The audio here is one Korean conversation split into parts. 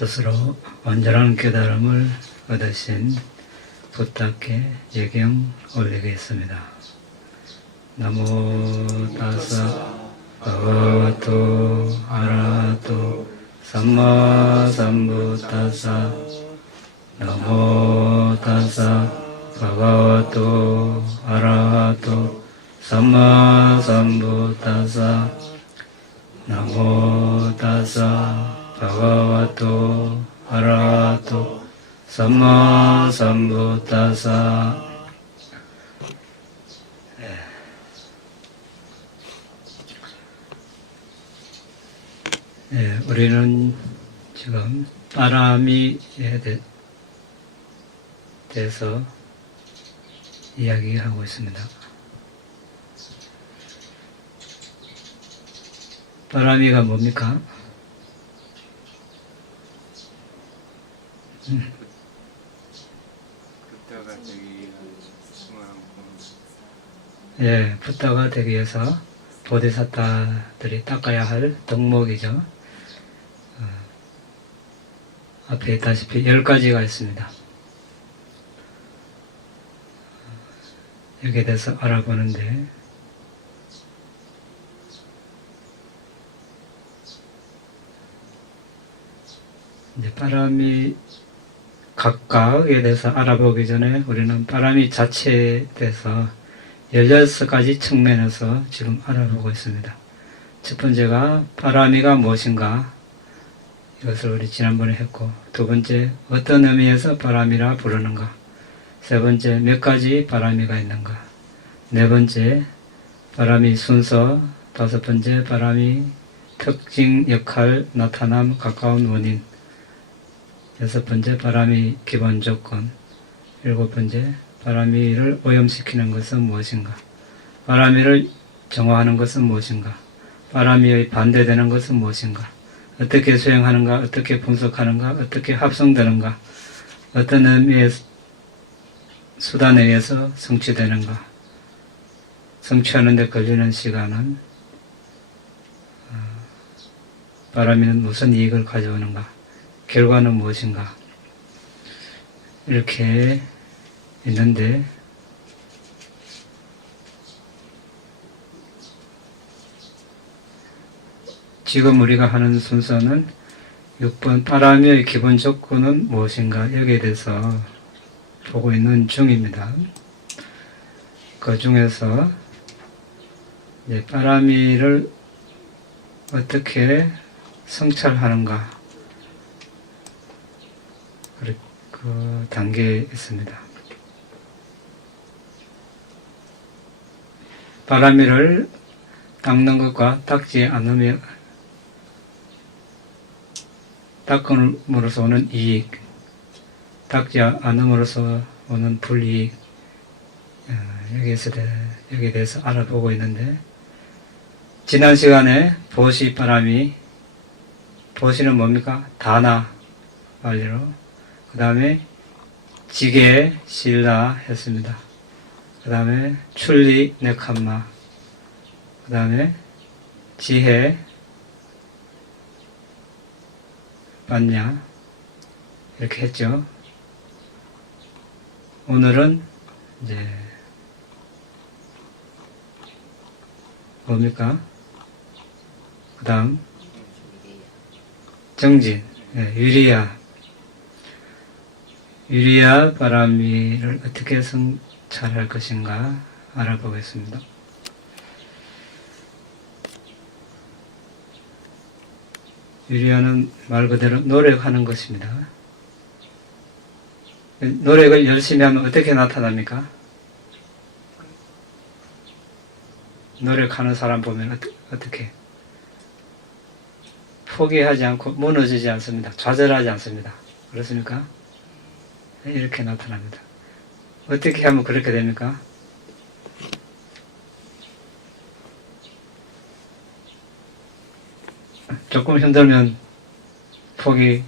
스스로 완전한 깨달음을 얻으신 부탁께 예경 올리겠습니다. 나모 타사 바가와토 아라하토 삼마 삼부타사 나모 타사 바가와토 아라하토 삼마 삼부타사 나모 타사 바가와토 아라하토 삼마 삼부타사. 우리는 지금 빠라미에 대해서 이야기하고 있습니다. 빠라미가 뭡니까? 붓다가 되기 위해서 보디사타들이 닦아야 할 덕목이죠. 앞에 있다시피 10가지가 있습니다. 여기에 대해서 알아보는데, 이제 빠라미 각각에 대해서 알아보기 전에 우리는 빠라미 자체에 대해서 16가지 측면에서 지금 알아보고 있습니다. 첫 번째가 빠라미가 무엇인가, 이것을 우리 지난번에 했고, 두 번째 어떤 의미에서 빠라미라 부르는가, 세 번째 몇 가지 빠라미가 있는가, 네 번째 빠라미 순서, 다섯 번째 빠라미 특징, 역할, 나타남, 가까운 원인, 여섯 번째 빠라미 기본 조건, 일곱 번째 빠라미를 오염시키는 것은 무엇인가, 빠라미를 정화하는 것은 무엇인가, 빠라미의 반대되는 것은 무엇인가, 어떻게 수행하는가, 어떻게 분석하는가, 어떻게 합성되는가, 어떤 의미의 수단에 의해서 성취되는가, 성취하는 데 걸리는 시간은, 빠라미는 무슨 이익을 가져오는가, 결과는 무엇인가, 이렇게 있는데, 지금 우리가 하는 순서는 6번 빠라미의 기본 조건은 무엇인가, 여기에 대해서 보고 있는 중입니다. 그 중에서 이제 빠라미를 어떻게 성찰하는가, 그 단계에 있습니다. 빠라미를 닦는 것과 닦지 않으며 닦음으로써 오는 이익, 닦지 않음으로써 오는 불이익, 여기에 대해서 알아보고 있는데, 지난 시간에 보시 빠라미, 보시는 뭡니까? 다나 완료로, 그 다음에 지게 실라 했습니다. 그 다음에 출리 네캄마, 그 다음에 지혜 봤냐, 이렇게 했죠. 오늘은 이제 뭡니까? 그 다음 정진, 위리야 빠라미를 어떻게 성찰할 것인가 알아보겠습니다. 위리야는 말 그대로 노력하는 것입니다. 노력을 열심히 하면 어떻게 나타납니까? 노력하는 사람 보면 어떻게? 포기하지 않고 무너지지 않습니다. 좌절하지 않습니다. 그렇습니까? 이렇게 나타납니다. 어떻게 하면 그렇게 됩니까? 조금 힘들면 포기,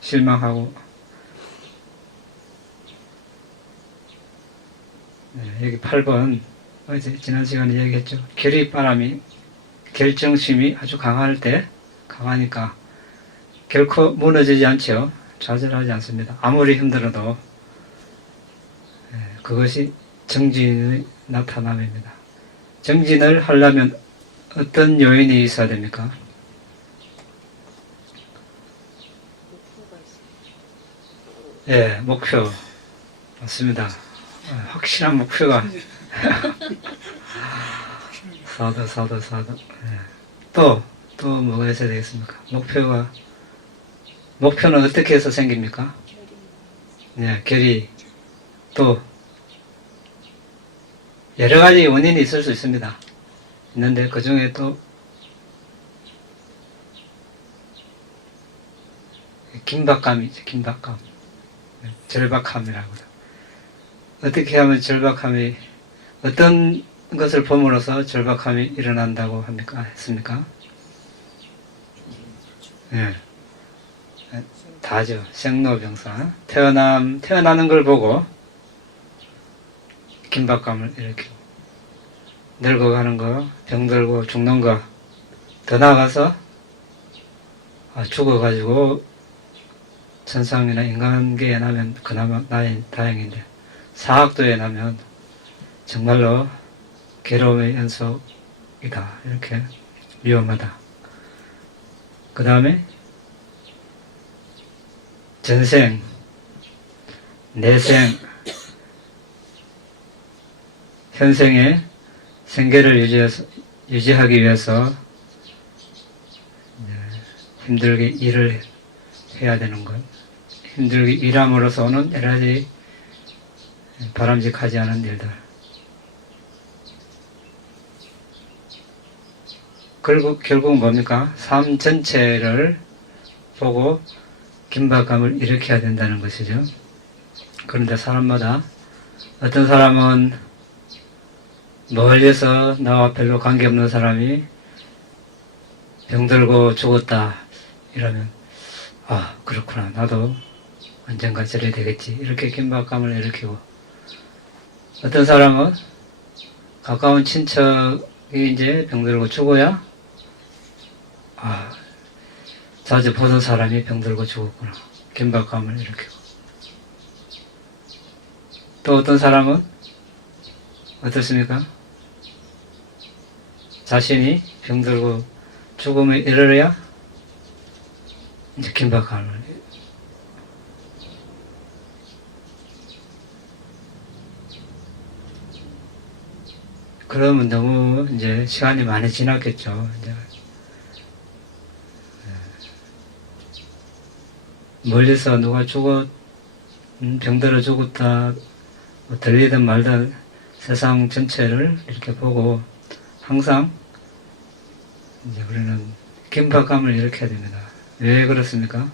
실망하고, 여기 8번, 어제 지난 시간에 얘기했죠. 결의바람이, 결정심이 아주 강할 때, 강하니까 결코 무너지지 않죠. 좌절하지 않습니다. 아무리 힘들어도 그것이 정진의 나타남입니다. 정진을 하려면 어떤 요인이 있어야 됩니까? 예, 목표. 맞습니다. 확실한 목표가. 사도. 예. 또 뭐가 있어야 되겠습니까? 목표는 어떻게 해서 생깁니까? 네, 결의. 또, 여러 가지 원인이 있을 수 있습니다. 있는데, 그 중에 또, 긴박감이죠, 긴박감. 절박함이라고. 어떻게 하면 절박함이, 어떤 것을 봄으로써 절박함이 일어난다고 했습니까? 예. 다죠. 생로병사. 태어나는 걸 보고 긴박감을 일으키고, 늙어가는 거, 병들고 죽는 거, 더 나아가서 죽어가지고 천상이나 인간계에 나면 그나마 다행인데, 사학도에 나면 정말로 괴로움의 연속이다. 이렇게 위험하다. 그 다음에 전생, 내생, 현생의 생계를 유지하기 위해서 힘들게 일을 해야 되는 것, 힘들게 일함으로써 오는 여러 가지 바람직하지 않은 일들. 결국 뭡니까? 삶 전체를 보고 긴박감을 일으켜야 된다는 것이죠. 그런데 사람마다, 어떤 사람은 멀리서 나와 별로 관계없는 사람이 병들고 죽었다 이러면, 그렇구나, 나도 언젠가 저래야 되겠지, 이렇게 긴박감을 일으키고, 어떤 사람은 가까운 친척이 이제 병들고 죽어야 자주 보던 사람이 병들고 죽었구나, 긴박감을 일으키고, 또 어떤 사람은 어떻습니까? 자신이 병들고 죽음에 이르러야 이제 긴박감을. 그러면 너무 이제 시간이 많이 지났겠죠. 이제 멀리서 누가 병들어 죽었다, 들리든 말든 세상 전체를 이렇게 보고 항상 이제 우리는 긴박감을 일으켜야 됩니다. 왜 그렇습니까?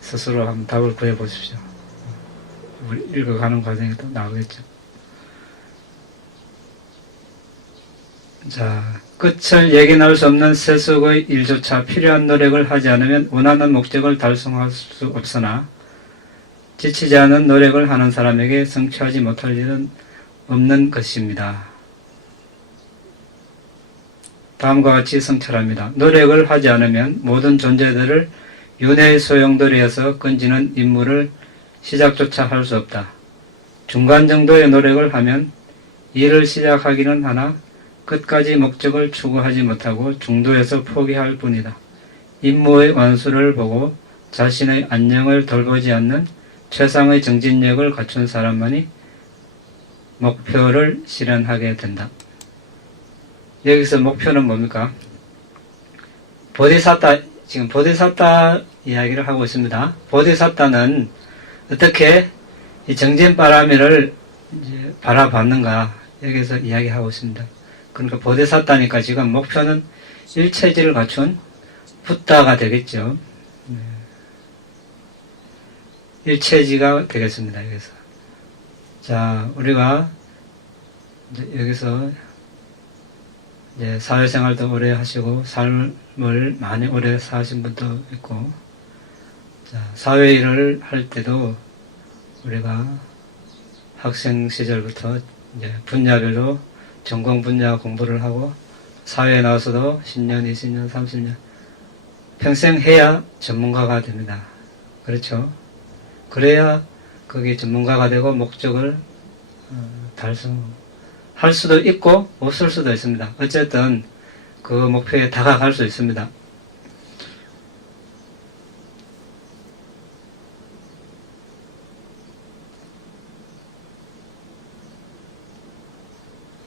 스스로 한번 답을 구해 보십시오. 우리 읽어가는 과정이 또 나오겠죠. 자, 끝을 예견할 수 없는 세속의 일조차 필요한 노력을 하지 않으면 원하는 목적을 달성할 수 없으나, 지치지 않은 노력을 하는 사람에게 성취하지 못할 일은 없는 것입니다. 다음과 같이 성찰합니다. 노력을 하지 않으면 모든 존재들을 윤회의 소용돌이 해서 건지는 임무를 시작조차 할 수 없다. 중간 정도의 노력을 하면 일을 시작하기는 하나 끝까지 목적을 추구하지 못하고 중도에서 포기할 뿐이다. 임무의 완수를 보고 자신의 안녕을 돌보지 않는 최상의 정진력을 갖춘 사람만이 목표를 실현하게 된다. 여기서 목표는 뭡니까? 지금 보디사타 이야기를 하고 있습니다. 보디사타는 어떻게 이 정진바라미를 이제 바라봤는가, 여기서 이야기하고 있습니다. 그러니까 보디사타니까 지금 목표는 일체질을 갖춘 붓다가 되겠죠. 일체지가 되겠습니다. 여기서. 자, 우리가 이제 여기서 이제 사회생활도 오래 하시고 삶을 많이 오래 사신 분도 있고, 자, 사회일을 할 때도 우리가 학생 시절부터 이제 분야별로 전공 분야 공부를 하고 사회에 나와서도 10년, 20년, 30년 평생 해야 전문가가 됩니다. 그렇죠? 그래야 거기 전문가가 되고 목적을 달성할 수도 있고 없을 수도 있습니다. 어쨌든 그 목표에 다가갈 수 있습니다.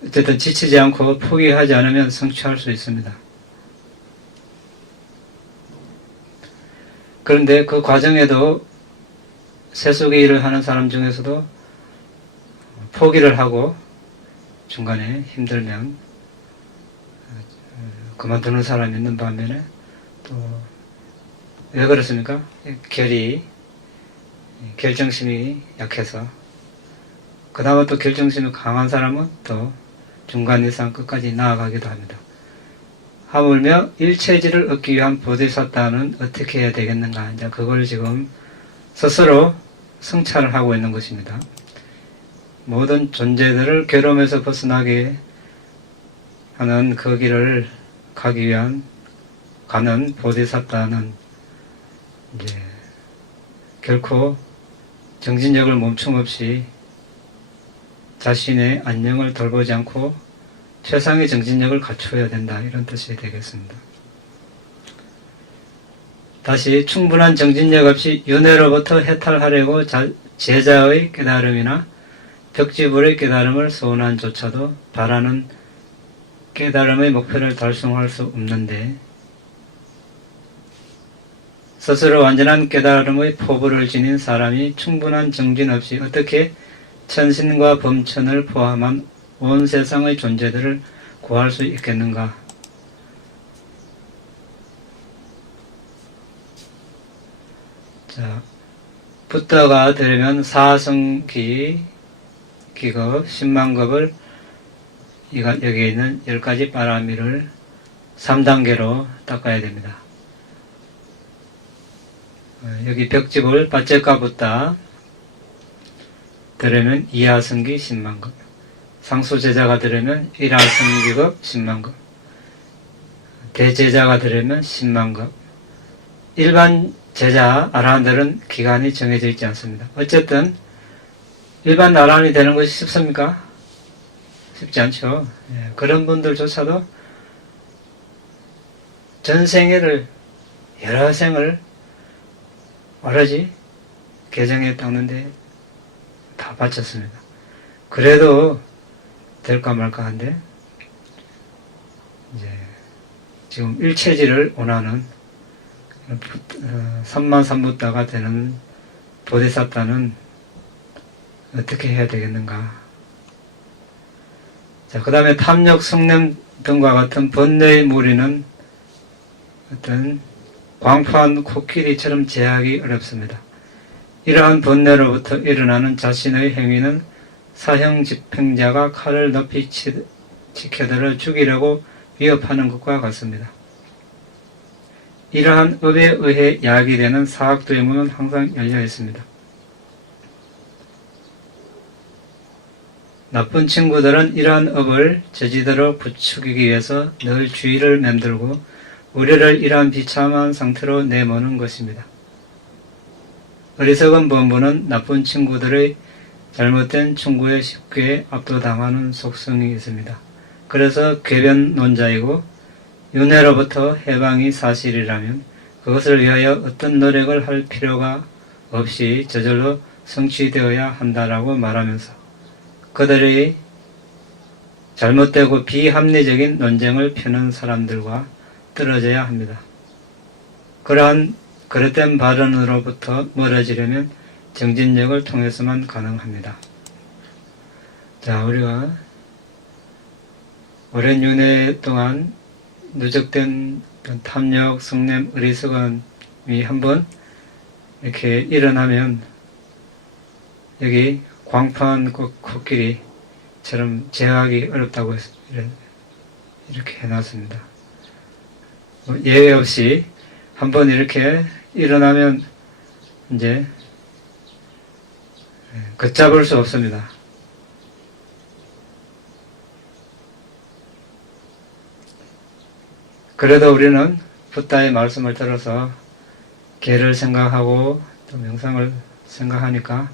어쨌든 지치지 않고 포기하지 않으면 성취할 수 있습니다. 그런데 그 과정에도 세속의 일을 하는 사람 중에서도 포기를 하고 중간에 힘들면 그만두는 사람이 있는 반면에 또 왜 그렇습니까? 결정심이 약해서 그다음에 또 결정심이 강한 사람은 또 중간 이상 끝까지 나아가기도 합니다. 하물며 일체지를 얻기 위한 보디사타는 어떻게 해야 되겠는가? 이제 그걸 지금 스스로 성찰을 하고 있는 것입니다. 모든 존재들을 괴로움에서 벗어나게 하는 그 길을 가기 위한 가는 보디사타는 이제 결코 정진력을 멈춤없이 자신의 안녕을 돌보지 않고 최상의 정진력을 갖추어야 된다. 이런 뜻이 되겠습니다. 다시 충분한 정진력 없이 윤회로부터 해탈하려고 제자의 깨달음이나 벽지불의 깨달음을 소원한 조차도 바라는 깨달음의 목표를 달성할 수 없는데 스스로 완전한 깨달음의 포부를 지닌 사람이 충분한 정진 없이 어떻게 천신과 범천을 포함한 온 세상의 존재들을 구할 수 있겠는가? 자, 붓다가 되려면 사성기 기급, 10만급을 여기에 있는 10가지 바라미를 3단계로 닦아야 됩니다. 여기 벽집을 바째가 붓다 되려면 이하성기 10만급, 상수제자가 되려면 1하성기급 10만급, 대제자가 되려면 10만급, 일반 제자 아라한들은 기간이 정해져 있지 않습니다. 어쨌든 일반 아라한이 되는 것이 쉽습니까? 쉽지 않죠. 그런 분들조차도 전생애를 여러 생을 오로지 개정에 닦는데 다 바쳤습니다. 그래도 될까 말까 한데 이제 지금 일체지를 원하는 삼만삼부다가 되는 보디사타는 어떻게 해야 되겠는가? 자, 그 다음에 탐욕, 성냄 등과 같은 번뇌의 무리는 어떤 광포한 코끼리처럼 제하기 어렵습니다. 이러한 번뇌로부터 일어나는 자신의 행위는 사형 집행자가 칼을 높이 치켜들어 죽이려고 위협하는 것과 같습니다. 이러한 업에 의해 야기되는 사학도의 문은 항상 열려 있습니다. 나쁜 친구들은 이러한 업을 저지도록 부추기기 위해서 늘 주의를 맴돌고 우리를 이러한 비참한 상태로 내모는 것입니다. 어리석은 범부는 나쁜 친구들의 잘못된 충고에 쉽게 압도당하는 속성이 있습니다. 그래서 궤변론자이고 윤회로부터 해방이 사실이라면 그것을 위하여 어떤 노력을 할 필요가 없이 저절로 성취되어야 한다라고 말하면서 그들의 잘못되고 비합리적인 논쟁을 펴는 사람들과 떨어져야 합니다. 그러한 그릇된 발언으로부터 멀어지려면 정진력을 통해서만 가능합니다. 자, 우리가 오랜 윤회 동안 누적된 탐욕, 성냄, 어리석음이 한번 이렇게 일어나면 여기 광포한 코끼리처럼 제어하기 어렵다고 이렇게 해놨습니다. 예외 없이 한번 이렇게 일어나면 이제 걷잡을 수 없습니다. 그래도 우리는 붓다의 말씀을 들어서 개를 생각하고 또 명상을 생각하니까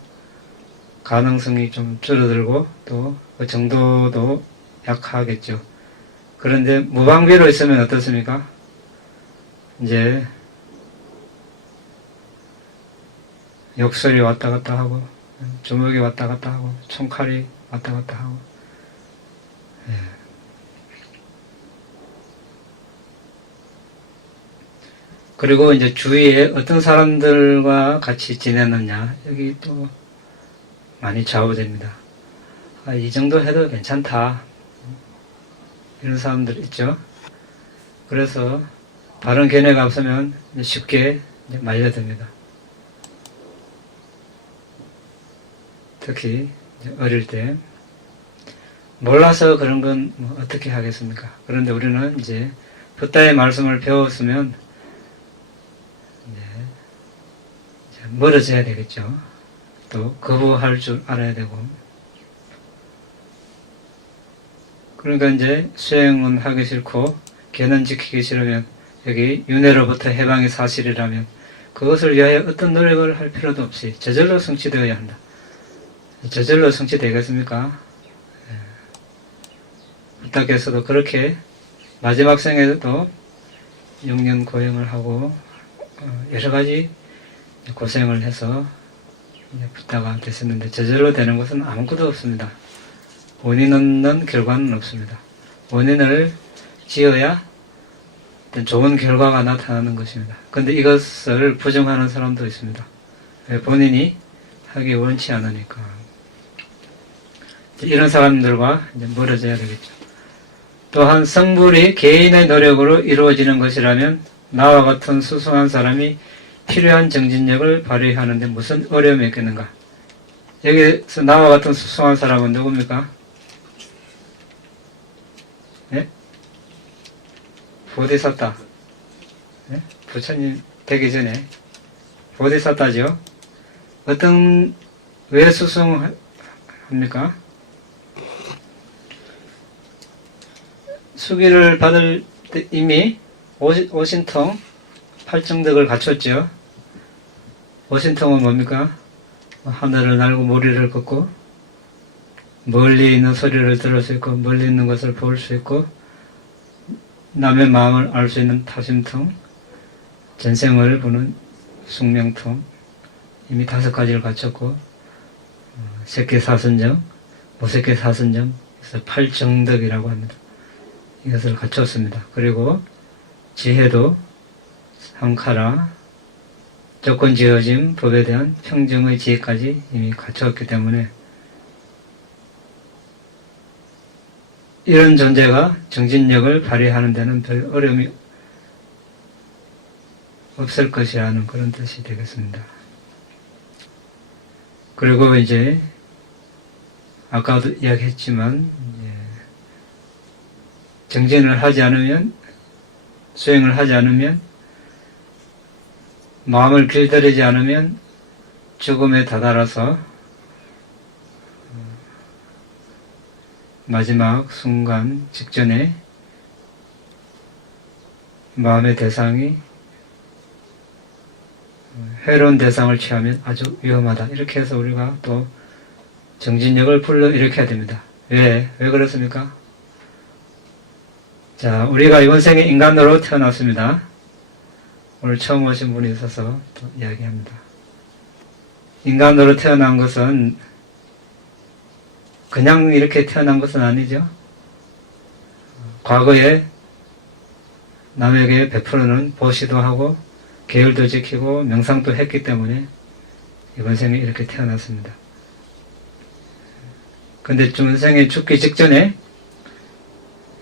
가능성이 좀 줄어들고 또 그 정도도 약하겠죠. 그런데 무방비로 있으면 어떻습니까? 이제 욕설이 왔다 갔다 하고 주먹이 왔다 갔다 하고 총칼이 왔다 갔다 하고 그리고 이제 주위에 어떤 사람들과 같이 지내느냐 여기 또 많이 좌우됩니다. 이 정도 해도 괜찮다 이런 사람들 있죠. 그래서 바른 견해가 없으면 쉽게 말려듭니다. 특히 어릴 때 몰라서 그런 건 뭐 어떻게 하겠습니까? 그런데 우리는 이제 붓다의 말씀을 배웠으면 이제 멀어져야 되겠죠. 또 거부할 줄 알아야 되고. 그러니까 이제 수행은 하기 싫고 계는 지키기 싫으면 여기 윤회로부터 해방이 사실이라면 그것을 위하여 어떤 노력을 할 필요도 없이 저절로 성취되어야 한다. 저절로 성취되겠습니까? 부탁께서도 그렇게 마지막 생에도 6년 고행을 하고 여러 가지 고생을 해서 부탁가 됐었는데 저절로 되는 것은 아무것도 없습니다. 원인 없는 결과는 없습니다. 원인을 지어야 어떤 좋은 결과가 나타나는 것입니다. 그런데 이것을 부정하는 사람도 있습니다. 본인이 하기 원치 않으니까. 이런 사람들과 이제 멀어져야 되겠죠. 또한 성불이 개인의 노력으로 이루어지는 것이라면 나와 같은 수승한 사람이 필요한 정진력을 발휘하는데 무슨 어려움이 있겠는가? 여기서 나와 같은 수승한 사람은 누굽니까? 네? 보디사타. 네? 부처님 되기 전에 보디사타죠. 왜 수승합니까? 수기를 받을 때 이미 오신통 팔정덕을 갖췄죠. 오신통은 뭡니까? 하늘을 날고 모리를 걷고 멀리 있는 소리를 들을 수 있고 멀리 있는 것을 볼 수 있고 남의 마음을 알 수 있는 타심통, 전생을 보는 숙명통 이미 5가지를 갖췄고 색계사선정, 무색계사선정 그래서 팔정덕이라고 합니다. 이것을 갖췄습니다. 그리고 지혜도 상카라, 조건지어짐, 법에 대한 평정의 지혜까지 이미 갖췄기 때문에 이런 존재가 정진력을 발휘하는 데는 별 어려움이 없을 것이라는 그런 뜻이 되겠습니다. 그리고 이제 아까도 이야기했지만 정진을 하지 않으면 수행을 하지 않으면 마음을 길들이지 않으면 죽음에 다다라서 마지막 순간 직전에 마음의 대상이 해로운 대상을 취하면 아주 위험하다. 이렇게 해서 우리가 또 정진력을 불러일으켜야 됩니다. 왜 그렇습니까? 자, 우리가 이번 생에 인간으로 태어났습니다. 오늘 처음 오신 분이 있어서 또 이야기합니다. 인간으로 태어난 것은 그냥 이렇게 태어난 것은 아니죠. 과거에 남에게 베푸는 보시도 하고 계율도 지키고 명상도 했기 때문에 이번 생에 이렇게 태어났습니다. 근데 중생에 죽기 직전에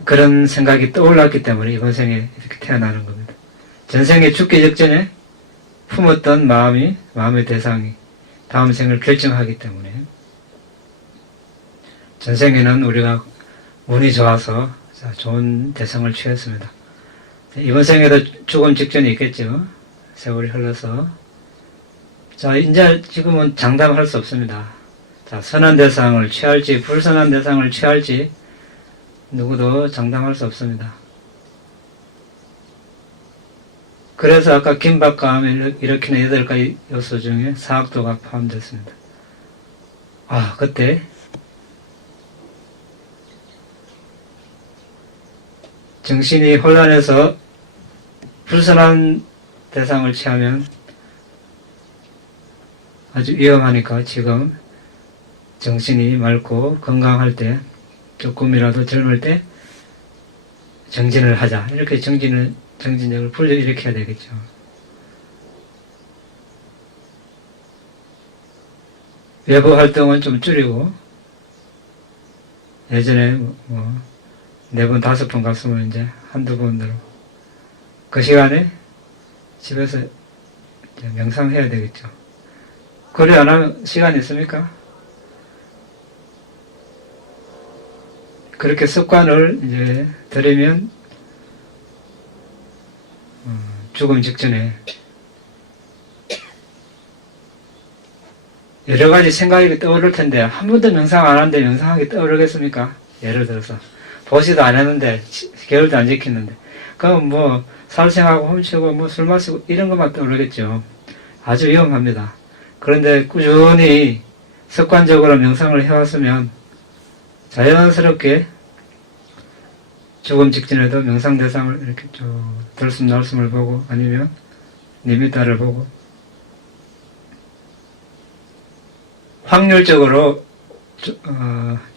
그런 생각이 떠올랐기 때문에 이번 생에 이렇게 태어나는 겁니다. 전생에 죽기 직전에 품었던 마음의 대상이 다음 생을 결정하기 때문에 전생에는 우리가 운이 좋아서 좋은 대상을 취했습니다. 이번 생에도 죽음 직전이 있겠죠. 세월이 흘러서. 자, 이제 지금은 장담할 수 없습니다. 자, 선한 대상을 취할지 불선한 대상을 취할지 누구도 장담할 수 없습니다. 그래서 아까 긴박감을 일으키는 8가지 요소 중에 사학도가 포함됐습니다. 그때 정신이 혼란해서 불선한 대상을 취하면 아주 위험하니까 지금 정신이 맑고 건강할 때, 조금이라도 젊을 때 정진을 하자. 이렇게 정진력을 불러일으켜야 되겠죠. 외부 활동은 좀 줄이고, 예전에 4번, 5번 갔으면 이제 한두 번으로. 그 시간에 집에서 명상해야 되겠죠. 그래 안 하면 시간이 있습니까? 그렇게 습관을 이제 들이면 죽음 직전에 여러 가지 생각이 떠오를 텐데 한 번도 명상 안 하는데 명상하게 떠오르겠습니까? 예를 들어서 보시도 안 했는데 계율도 안 지켰는데 그럼 뭐 살생하고 훔치고 뭐 술 마시고 이런 것만 떠오르겠죠. 아주 위험합니다. 그런데 꾸준히 습관적으로 명상을 해왔으면 자연스럽게 죽음 직전에도 명상 대상을 이렇게 쭉 들숨날숨을 보고 아니면 니미타를 보고 확률적으로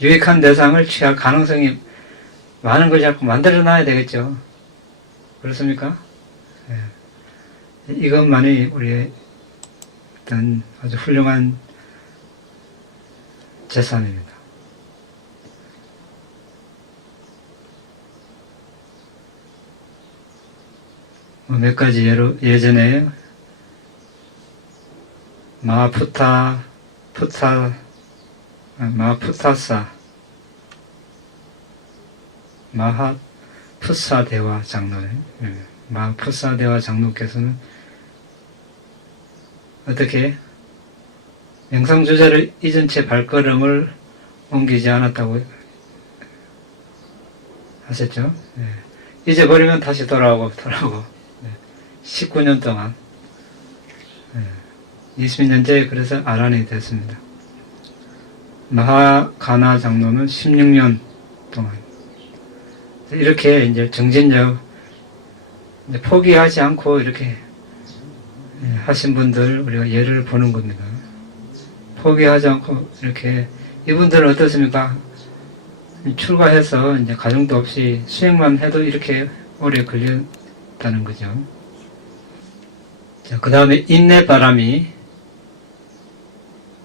유익한 대상을 취할 가능성이 많은 걸 자꾸 만들어 놔야 되겠죠. 그렇습니까? 네. 이것만이 우리의 어떤 아주 훌륭한 재산입니다. 몇 가지 예전에 마하푸사대와 장로예요. 마하푸사대와 장로께서는 어떻게 명상 주제를 잊은 채 발걸음을 옮기지 않았다고 하셨죠. 잊어버리면 다시 돌아오고 19년 동안 20년째 그래서 아란이 됐습니다. 마하가나 장로는 16년 동안 이렇게 이제 정진력 이제 포기하지 않고 이렇게 하신 분들 우리가 예를 보는 겁니다. 포기하지 않고 이렇게 이분들은 어떻습니까? 출가해서 이제 가정도 없이 수행만 해도 이렇게 오래 걸렸다는 거죠. 자, 그 다음에 인내바람이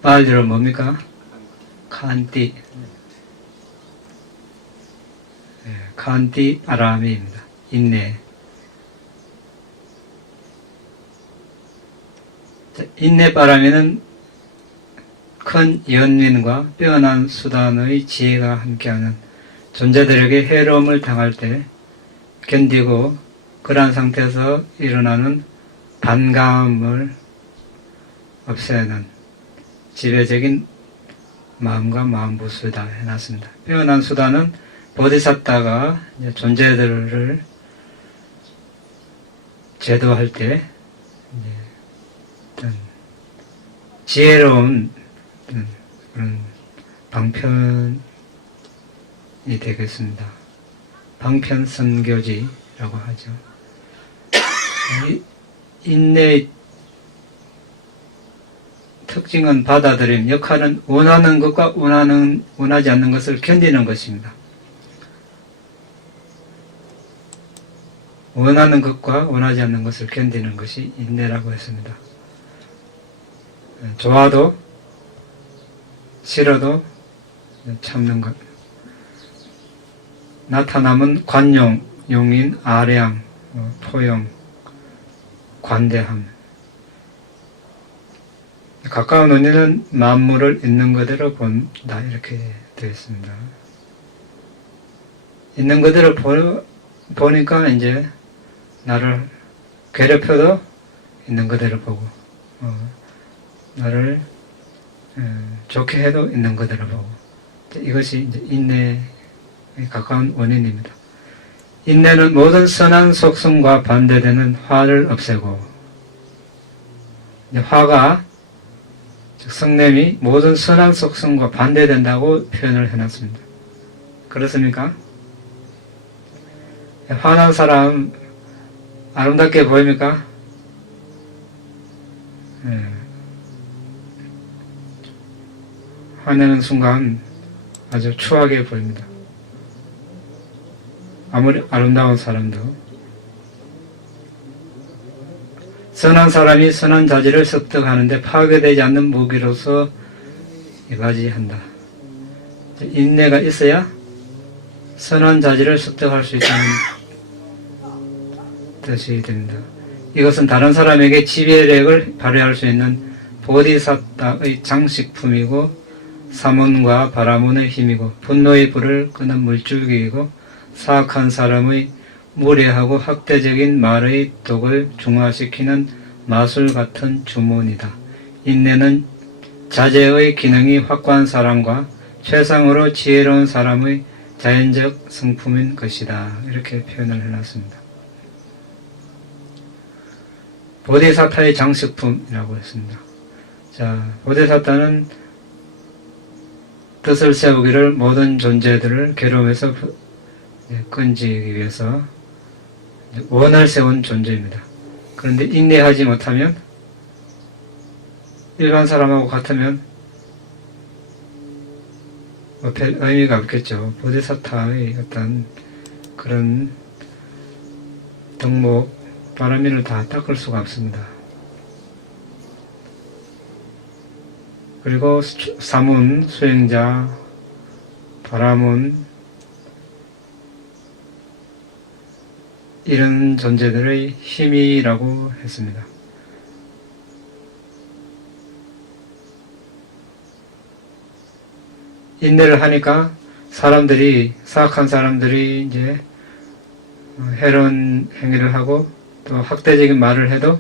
빨리로 뭡니까? 칸띠. 칸띠 바람입니다. 인내. 인내바람에는 큰 연민과 빼어난 수단의 지혜가 함께하는 존재들에게 해로움을 당할 때 견디고 그러한 상태에서 일어나는 반감을 없애는 지배적인 마음과 마음부수다 해놨습니다. 빼어난 수단은 보디사타가 존재들을 제도할 때 어떤 지혜로운 그런 방편이 되겠습니다. 방편선교지라고 하죠. 인내의 특징은 받아들임, 역할은 원하는 것과 원하지 않는 것을 견디는 것입니다. 원하는 것과 원하지 않는 것을 견디는 것이 인내라고 했습니다. 좋아도 싫어도 참는 것. 나타남은 관용, 용인, 아량, 포용, 관대함. 가까운 언니는 만물을 있는 그대로 본다 이렇게 되어 있습니다. 있는 그대로 보니까 이제 나를 괴롭혀도 있는 그대로 보고 나를 좋게 해도 있는 그대로 보고 이것이 이제 인내에 가까운 원인입니다. 인내는 모든 선한 속성과 반대되는 화를 없애고, 화가 즉 성냄이 모든 선한 속성과 반대된다고 표현을 해놨습니다. 그렇습니까? 화난 사람 아름답게 보입니까? 화내는 순간 아주 추하게 보입니다. 아무리 아름다운 사람도. 선한 사람이 선한 자질을 습득하는데 파괴되지 않는 무기로서 이바지한다. 인내가 있어야 선한 자질을 습득할 수 있다는 뜻이 됩니다. 이것은 다른 사람에게 지배력을 발휘할 수 있는 보디사타의 장식품이고 사문과 바라문의 힘이고 분노의 불을 끄는 물줄기이고 사악한 사람의 무례하고 학대적인 말의 독을 중화시키는 마술 같은 주문이다. 인내는 자제의 기능이 확고한 사람과 최상으로 지혜로운 사람의 자연적 성품인 것이다. 이렇게 표현을 해놨습니다. 보디사타의 장식품이라고 했습니다. 자, 보디사타는 뜻을 세우기를 모든 존재들을 괴로움에서 끈지기 위해서 원을 세운 존재입니다. 그런데 인내하지 못하면 일반 사람하고 같으면 별 의미가 없겠죠. 보디사타의 어떤 그런 덕목, 바라미를 다 닦을 수가 없습니다. 그리고 사문, 수행자, 바라문 이런 존재들의 힘이라고 했습니다. 인내를 하니까 사악한 사람들이 이제 해로운 행위를 하고 또 학대적인 말을 해도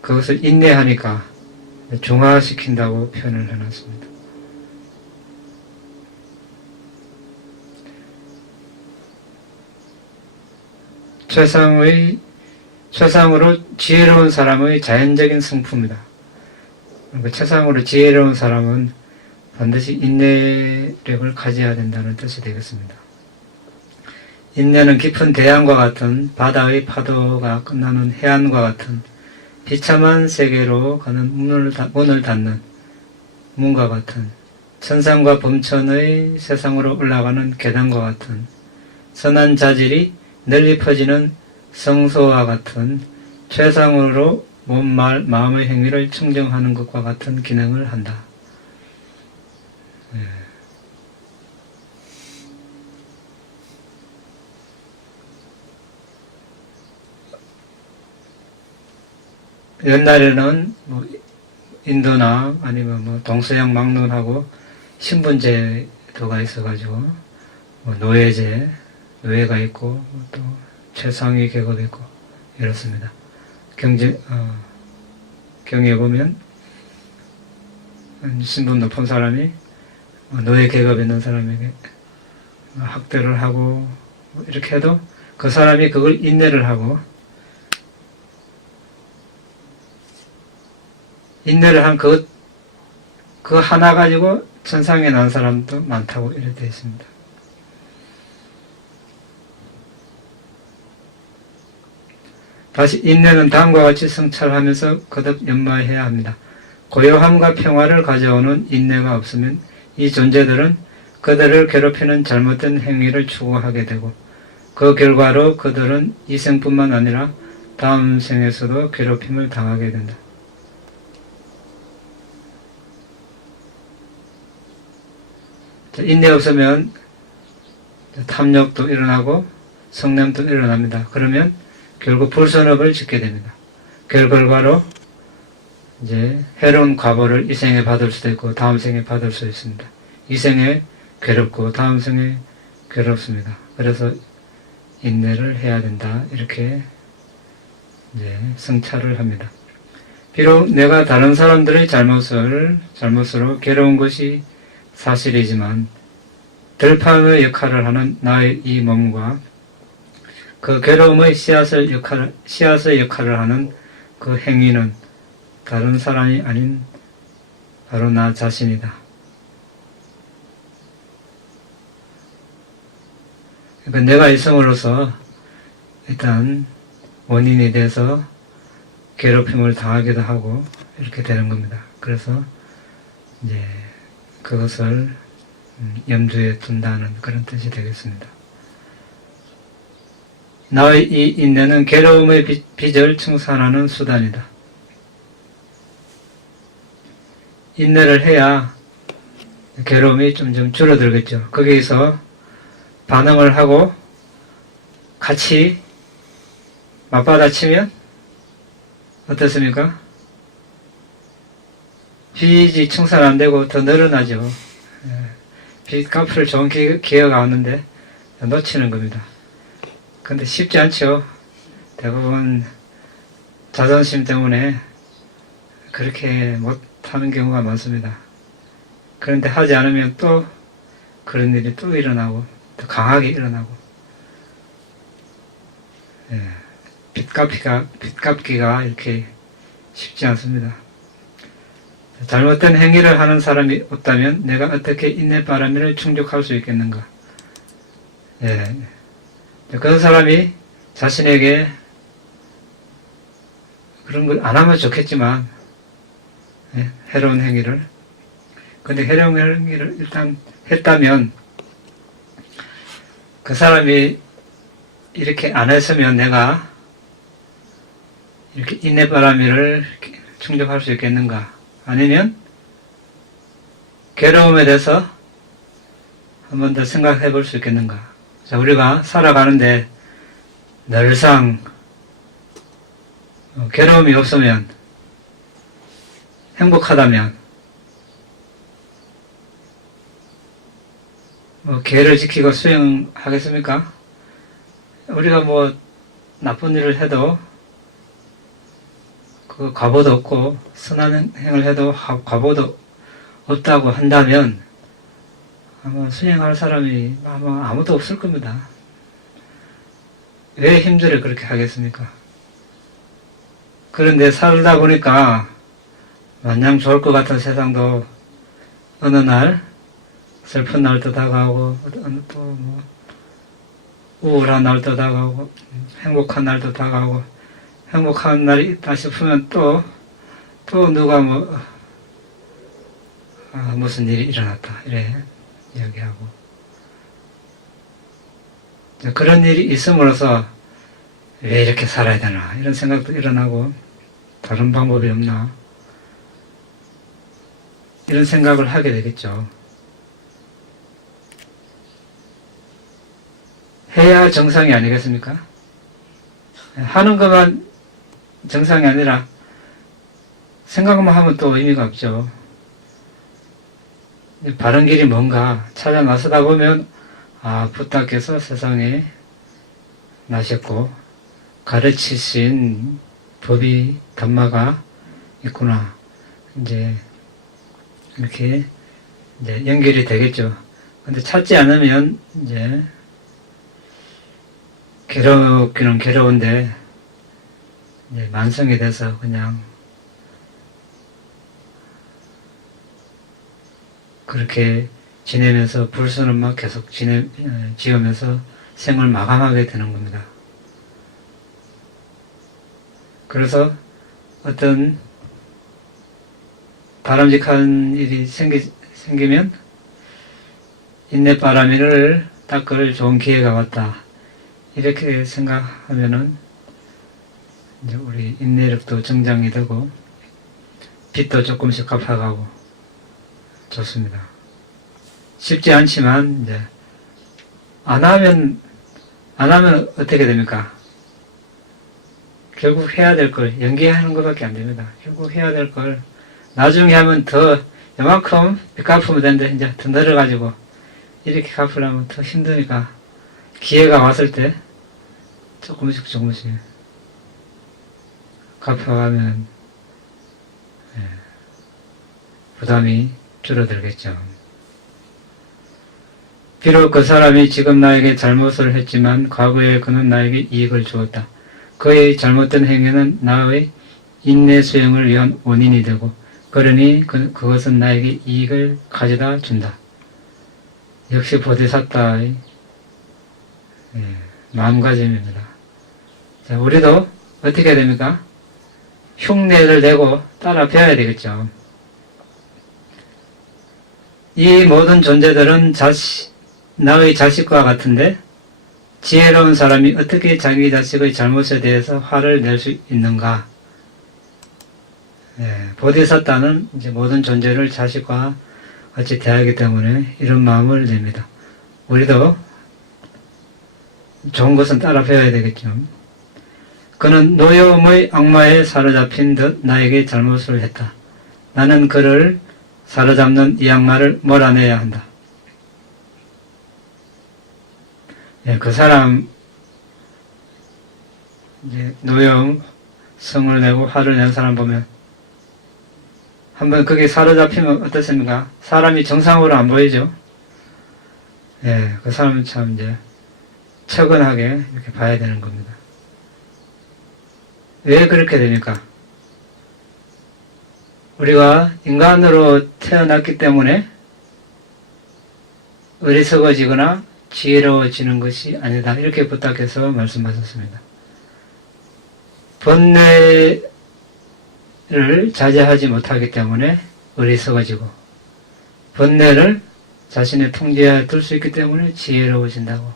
그것을 인내하니까 중화시킨다고 표현을 해놨습니다. 최상으로 지혜로운 사람의 자연적인 성품이다. 최상으로 지혜로운 사람은 반드시 인내력을 가져야 된다는 뜻이 되겠습니다. 인내는 깊은 대양과 같은 바다의 파도가 끝나는 해안과 같은 비참한 세계로 가는 문을 닫는 문과 같은 천상과 범천의 세상으로 올라가는 계단과 같은 선한 자질이 널리 퍼지는 성소와 같은 최상으로 몸, 말, 마음의 행위를 청정하는 것과 같은 기능을 한다. 옛날에는 인도나 아니면 동서양 막론하고 신분제도가 있어가지고 노예가 있고 또 최상위 계급이 있고 이렇습니다. 경에 보면 신분 높은 사람이 노예 계급에 있는 사람에게 학대를 하고 이렇게 해도 그 사람이 그걸 인내를 하고 인내를 한 그 하나 가지고 천상에 난 사람도 많다고 이렇게 되어 있습니다. 다시 인내는 다음과 같이 성찰하면서 거듭 연마해야 합니다. 고요함과 평화를 가져오는 인내가 없으면 이 존재들은 그들을 괴롭히는 잘못된 행위를 추구하게 되고 그 결과로 그들은 이 생뿐만 아니라 다음 생에서도 괴롭힘을 당하게 된다. 인내 없으면 탐욕도 일어나고 성냄도 일어납니다. 그러면 결국 불선업을 짓게 됩니다. 그 결과로 이제 해로운 과보를 이 생에 받을 수도 있고 다음 생에 받을 수 있습니다. 이 생에 괴롭고 다음 생에 괴롭습니다. 그래서 인내를 해야 된다. 이렇게 이제 성찰을 합니다. 비록 내가 다른 사람들의 잘못으로 괴로운 것이 사실이지만 들판의 역할을 하는 나의 이 몸과 그 괴로움의 씨앗의 역할을 하는 그 행위는 다른 사람이 아닌 바로 나 자신이다. 그러니까 내가 있음으로써 일단 원인이 돼서 괴롭힘을 당하기도 하고 이렇게 되는 겁니다. 그래서 이제 그것을 염두에 둔다는 그런 뜻이 되겠습니다. 나의 이 인내는 괴로움의 빚을 청산하는 수단이다. 인내를 해야 괴로움이 점점 줄어들겠죠. 거기에서 반응을 하고 같이 맞받아치면 어떻습니까? 빚이 청산 안 되고 더 늘어나죠. 빚 갚을 좋은 기회가 왔는데 놓치는 겁니다. 근데 쉽지 않죠. 대부분 자존심 때문에 그렇게 못하는 경우가 많습니다. 그런데 하지 않으면 또 그런 일이 또 일어나고 더 강하게 일어나고 빚 갚기가 이렇게 쉽지 않습니다. 잘못된 행위를 하는 사람이 없다면 내가 어떻게 인내바람을 충족할 수 있겠는가? 그런 사람이 자신에게 그런 걸 안 하면 좋겠지만 해로운 행위를 근데 해로운 행위를 일단 했다면 그 사람이 이렇게 안 했으면 내가 이렇게 인내바람을 충족할 수 있겠는가? 아니면 괴로움에 대해서 한 번 더 생각해 볼 수 있겠는가? 자, 우리가 살아가는데 늘상 괴로움이 없으면 행복하다면 계를 지키고 수행하겠습니까? 우리가 나쁜 일을 해도 그 과보도 없고 선한 행을 해도 과보도 없다고 한다면 아마 수행할 사람이 아마 아무도 없을 겁니다. 왜 힘들어 그렇게 하겠습니까? 그런데 살다 보니까 마냥 좋을 것 같은 세상도 어느 날 슬픈 날도 다가오고 어느 또 우울한 날도 다가오고 행복한 날도 다가오고 행복한 날이 있다 싶으면 또 누가 무슨 일이 일어났다 이래 이야기하고 그런 일이 있음으로써 왜 이렇게 살아야 되나 이런 생각도 일어나고 다른 방법이 없나 이런 생각을 하게 되겠죠. 해야 정상이 아니겠습니까? 하는 것만 정상이 아니라 생각만 하면 또 의미가 없죠. 바른 길이 뭔가 찾아 나서다 보면 부탁해서 세상에 나셨고 가르치신 법이 담마가 있구나. 이제 이렇게 이제 연결이 되겠죠. 근데 찾지 않으면 이제 괴롭기는 괴로운데 이제 만성이 돼서 그냥 그렇게 지내면서 불순음만 계속 지으면서 생을 마감하게 되는 겁니다. 그래서 어떤 바람직한 일이 생기면 인내바람이를 닦을 좋은 기회가 왔다. 이렇게 생각하면은 이제 우리 인내력도 정장이 되고 빚도 조금씩 갚아가고 좋습니다. 쉽지 않지만 이제 안 하면 어떻게 됩니까? 결국 해야 될 걸 연기하는 것밖에 안 됩니다. 결국 해야 될 걸 나중에 하면 더 이만큼 빚 갚으면 되는데 이제 더 늘어가지고 이렇게 갚으려면 더 힘드니까 기회가 왔을 때 조금씩 갚아가면 부담이 줄어들겠죠. 비록 그 사람이 지금 나에게 잘못을 했지만 과거에 그는 나에게 이익을 주었다. 그의 잘못된 행위는 나의 인내 수행을 위한 원인이 되고 그러니 그것은 나에게 이익을 가져다 준다. 역시 보디사타의 마음가짐입니다. 자, 우리도 어떻게 해야 됩니까? 흉내를 내고 따라 배워야 되겠죠. 이 모든 존재들은 나의 자식과 같은데 지혜로운 사람이 어떻게 자기 자식의 잘못에 대해서 화를 낼 수 있는가? 보디사타는 이제 모든 존재를 자식과 같이 대하기 때문에 이런 마음을 냅니다. 우리도 좋은 것은 따라 배워야 되겠죠. 그는 노여움의 악마에 사로잡힌 듯 나에게 잘못을 했다. 나는 그를 사로잡는 이 악마를 몰아내야 한다. 그 사람 이제 노여움, 성을 내고 화를 낸 사람 보면 한번 그게 사로잡히면 어떻습니까? 사람이 정상으로 안 보이죠? 그 사람은 참 이제 처근하게 이렇게 봐야 되는 겁니다. 왜 그렇게 됩니까? 우리가 인간으로 태어났기 때문에 어리석어지거나 지혜로워지는 것이 아니다. 이렇게 부탁해서 말씀하셨습니다. 번뇌를 자제하지 못하기 때문에 어리석어지고 번뇌를 자신의 통제에 둘 수 있기 때문에 지혜로워진다고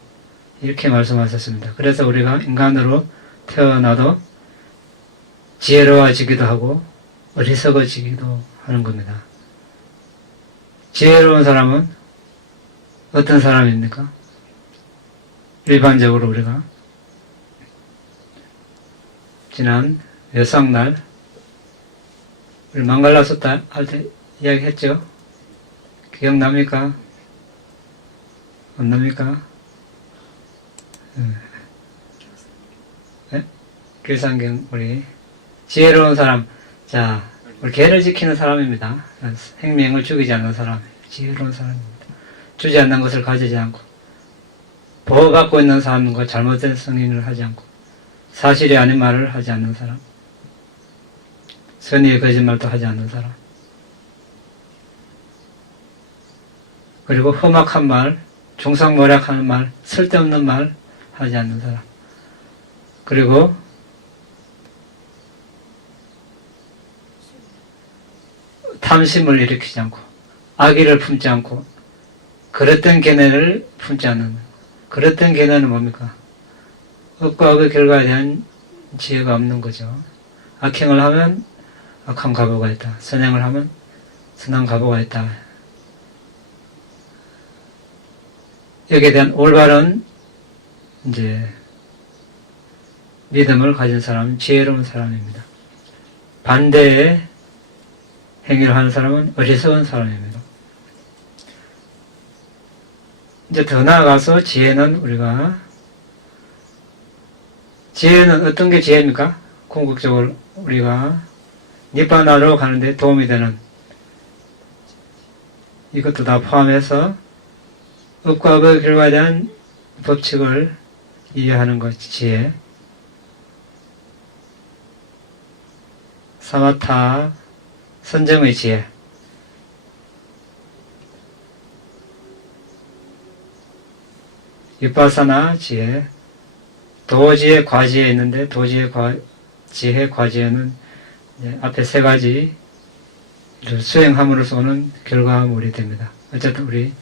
이렇게 말씀하셨습니다. 그래서 우리가 인간으로 태어나도 지혜로워지기도 하고 어리석어지기도 하는 겁니다. 지혜로운 사람은 어떤 사람입니까? 일반적으로 우리가 지난 외상날 우리 망갈라섰다 할 때 이야기했죠? 기억납니까? 안 납니까? 길상경 우리 지혜로운 사람, 자 우리 계를 지키는 사람입니다. 생명을 죽이지 않는 사람, 지혜로운 사람입니다. 주지 않는 것을 가지지 않고 보호받고 있는 사람과 잘못된 승인을 하지 않고 사실이 아닌 말을 하지 않는 사람, 선의의 거짓말도 하지 않는 사람, 그리고 험악한 말, 중상모략하는 말, 쓸데없는 말 하지 않는 사람, 그리고 탐심을 일으키지 않고 악의를 품지 않고 그릇된 견해를 품지 않는, 그릇된 견해는 뭡니까? 억과 억의 결과에 대한 지혜가 없는 거죠. 악행을 하면 악한 가보가 있다. 선행을 하면 선한 가보가 있다. 여기에 대한 올바른 이제 믿음을 가진 사람은 지혜로운 사람입니다. 반대의 행위를 하는 사람은 어리석은 사람입니다. 이제 더 나아가서 지혜는 어떤 게 지혜입니까? 궁극적으로 우리가 니바나로 가는데 도움이 되는 이것도 다 포함해서 업과 업의 결과에 대한 법칙을 이해하는 것이 지혜. 사마타 선정의 지혜. 위파사나 지혜. 도지혜, 과지혜 있는데 도지혜, 지혜, 과지혜는 앞에 세 가지를 수행함으로써 오는 결과물이 됩니다. 어쨌든 우리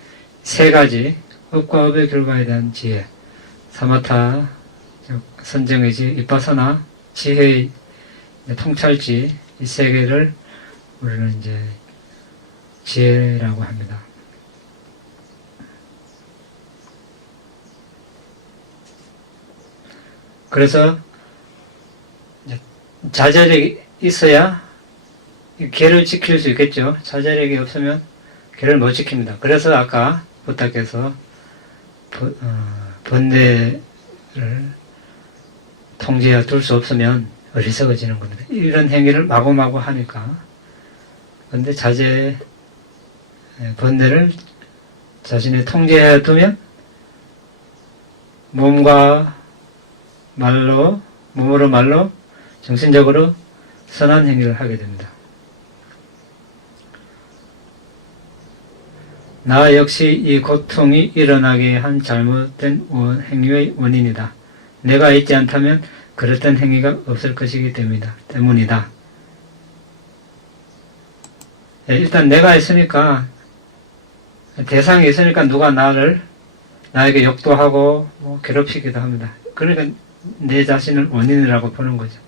세 가지 업과 업의 결과에 대한 지혜, 사마타 선정의 지혜, 위파사나 지혜의 통찰지, 이 세 개를 우리는 이제 지혜라고 합니다. 그래서 자제력이 있어야 계를 지킬 수 있겠죠. 자제력이 없으면 계를 못 지킵니다. 그래서 아까 부탁해서 번뇌를 통제해 둘 수 없으면 어리석어지는 겁니다. 이런 행위를 마구마구 하니까. 그런데 번뇌를 자신의 통제에 두면 몸으로 말로 정신적으로 선한 행위를 하게 됩니다. 나 역시 이 고통이 일어나게 한 잘못된 행위의 원인이다. 내가 있지 않다면 그랬던 행위가 없을 것이기 때문이다. 일단 내가 있으니까, 대상이 있으니까 누가 나에게 욕도 하고 괴롭히기도 합니다. 그러니까 내 자신을 원인이라고 보는 거죠.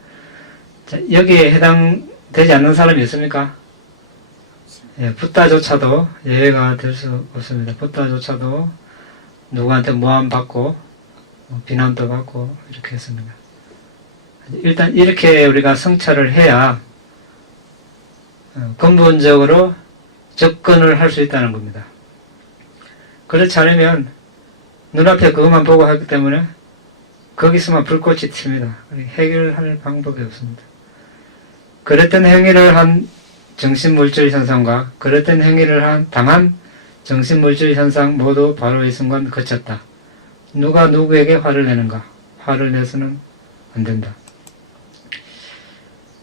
자, 여기에 해당되지 않는 사람이 있습니까? 붓다조차도 예외가 될 수 없습니다. 붓다조차도 누구한테 모함받고 비난도 받고 이렇게 했습니다. 일단 이렇게 우리가 성찰을 해야 근본적으로 접근을 할 수 있다는 겁니다. 그렇지 않으면 눈앞에 그것만 보고 하기 때문에 거기서만 불꽃이 튑니다. 해결할 방법이 없습니다. 그랬던 행위를 한 정신물질 현상과 그랬던 행위를 당한 정신물질 현상 모두 바로 이 순간 그쳤다. 누가 누구에게 화를 내는가? 화를 내서는 안 된다.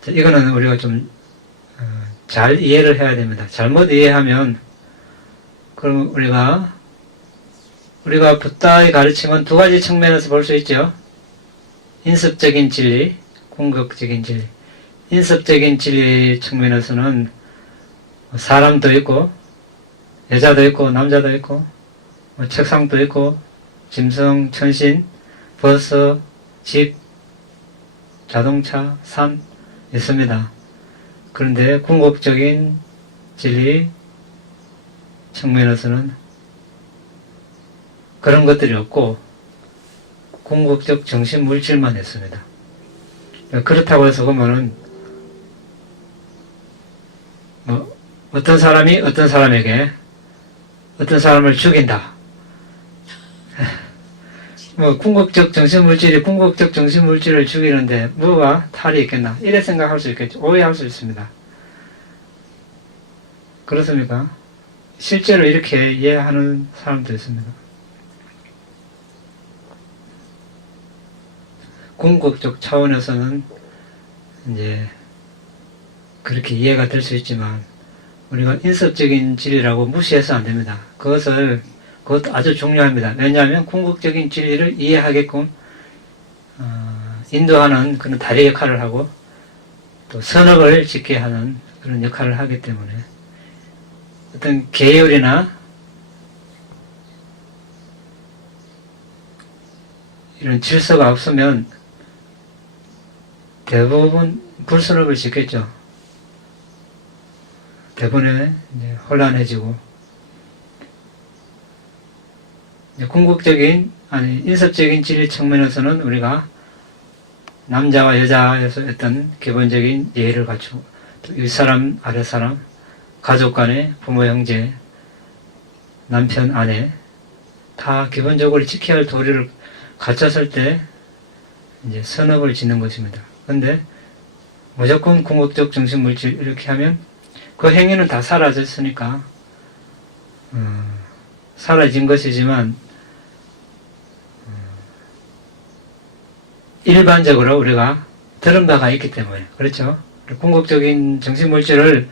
자, 이거는 우리가 좀 잘 이해를 해야 됩니다. 잘못 이해하면 그럼 우리가 붓다의 가르침은 두 가지 측면에서 볼 수 있죠. 인습적인 진리, 궁극적인 진리. 인습적인 진리 측면에서는 사람도 있고 여자도 있고 남자도 있고 책상도 있고 짐승, 천신, 버스, 집, 자동차, 산 있습니다. 그런데 궁극적인 진리 측면에서는 그런 것들이 없고 궁극적 정신 물질만 있습니다. 그렇다고 해서 보면은 어떤 사람이 어떤 사람에게 어떤 사람을 죽인다. 궁극적 정신물질을 죽이는데 뭐가 탈이 있겠나? 이래 생각할 수 있겠죠. 오해할 수 있습니다. 그렇습니까? 실제로 이렇게 이해하는 사람도 있습니다. 궁극적 차원에서는 이제 그렇게 이해가 될 수 있지만 우리가 인습적인 진리라고 무시해서 안 됩니다. 그것도 아주 중요합니다. 왜냐하면 궁극적인 진리를 이해하게끔 인도하는 그런 다리 역할을 하고 또 선업을 짓게 하는 그런 역할을 하기 때문에 어떤 계율이나 이런 질서가 없으면 대부분 불선업을 짓겠죠. 대부분에 이제 혼란해지고 궁극적인 인습적인 진리 측면에서는 우리가 남자와 여자에서 어떤 기본적인 예의를 갖추고 또 윗사람 아랫사람 가족 간에 부모 형제 남편 아내 다 기본적으로 지켜야 할 도리를 갖췄을 때 이제 선업을 짓는 것입니다. 그런데 무조건 궁극적 정신물질 이렇게 하면 그 행위는 다 사라졌으니까 사라진 것이지만 일반적으로 우리가 들은 바가 있기 때문에 그렇죠. 궁극적인 정신물질을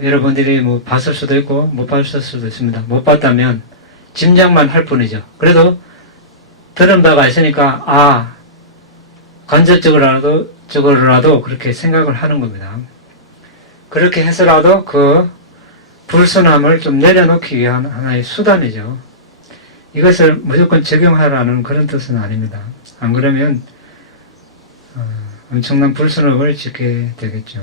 여러분들이 봤을 수도 있고 못 봤을 수도 있습니다. 못 봤다면 짐작만 할 뿐이죠. 그래도 들은 바가 있으니까 간접적으로라도 그렇게 생각을 하는 겁니다. 그렇게 해서라도 그 불순함을 좀 내려놓기 위한 하나의 수단이죠. 이것을 무조건 적용하라는 그런 뜻은 아닙니다. 안 그러면 엄청난 불순함을 짓게 되겠죠.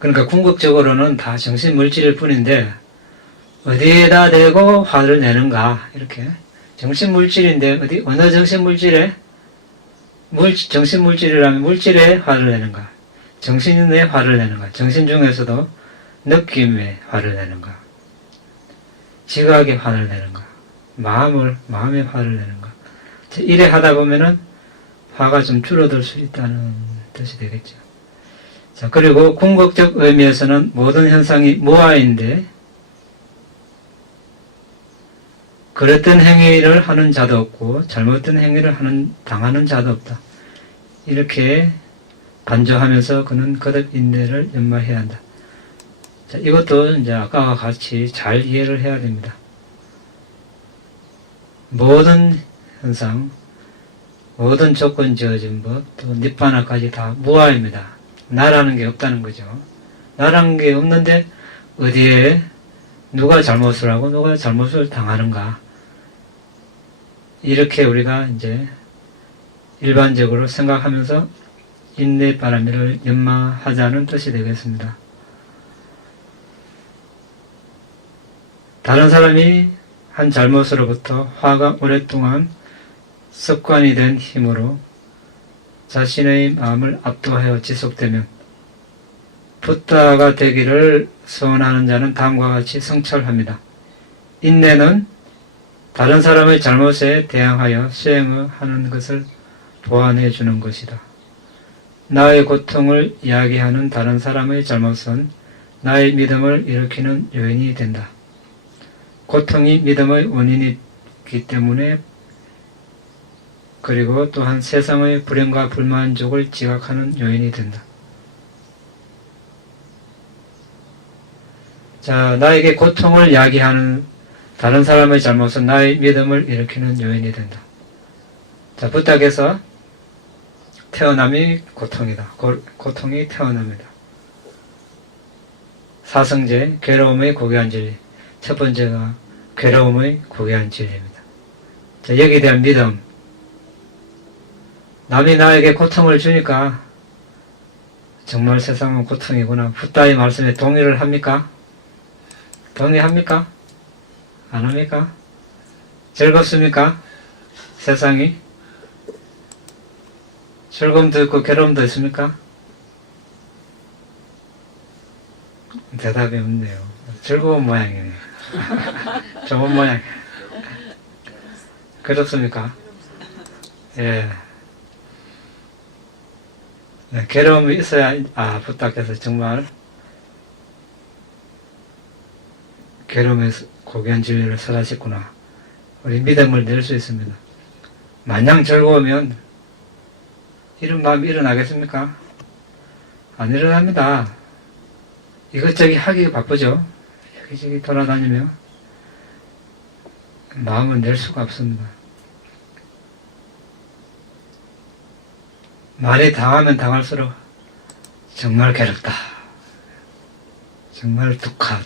그러니까 궁극적으로는 다 정신물질일 뿐인데 어디에다 대고 화를 내는가 이렇게 정신물질인데 어느 정신물질에 정신물질이라면 물질에 화를 내는가 정신에 화를 내는가 정신 중에서도 느낌에 화를 내는가 지각에 화를 내는가 마음에 화를 내는가 이래 하다 보면은 화가 좀 줄어들 수 있다는 뜻이 되겠죠. 자, 그리고 궁극적 의미에서는 모든 현상이 무아인데 그랬던 행위를 하는 자도 없고 잘못된 행위를 당하는 자도 없다. 이렇게 반조하면서 그는 거듭 인내를 연마해야 한다. 자, 이것도 이제 아까와 같이 잘 이해를 해야 됩니다. 모든 현상, 모든 조건 지어진 법, 또 니빠나까지 다 무아입니다. 나라는 게 없다는 거죠. 나라는 게 없는데 어디에 누가 잘못을 하고 누가 잘못을 당하는가. 이렇게 우리가 이제 일반적으로 생각하면서 인내바라미를 연마하자는 뜻이 되겠습니다. 다른 사람이 한 잘못으로부터 화가 오랫동안 습관이 된 힘으로 자신의 마음을 압도하여 지속되면 붓다가 되기를 소원하는 자는 다음과 같이 성찰합니다. 인내는 다른 사람의 잘못에 대항하여 수행하는 것을 보완해 주는 것이다. 나의 고통을 이야기하는 다른 사람의 잘못은 나의 믿음을 일으키는 요인이 된다. 고통이 믿음의 원인이기 때문에 그리고 또한 세상의 불행과 불만족을 지각하는 요인이 된다. 자, 나에게 고통을 야기하는 다른 사람의 잘못은 나의 믿음을 일으키는 요인이 된다. 자, 부탁해서 태어남이 고통이다. 고통이 태어납니다. 사성제, 괴로움의 고귀한 진리. 첫 번째가 괴로움의 고귀한 진리입니다. 자, 여기에 대한 믿음. 남이 나에게 고통을 주니까 정말 세상은 고통이구나. 붓다의 말씀에 동의를 합니까? 동의합니까? 안 합니까? 즐겁습니까? 세상이? 즐거움도 있고 괴로움도 있습니까? 대답이 없네요. 즐거운 모양이네요. 좋은 모양. 그렇습니까? 예. 네, 괴로움이 있어야, 부탁해서 정말 괴로움의 고귀한 진리를 설하셨구나. 우리 믿음을 낼 수 있습니다. 마냥 즐거우면 이런 마음이 일어나겠습니까? 안 일어납니다. 이것저것 하기 바쁘죠. 여기저기 돌아다니며 마음을 낼 수가 없습니다. 말에 당하면 당할수록 정말 괴롭다. 정말 두카.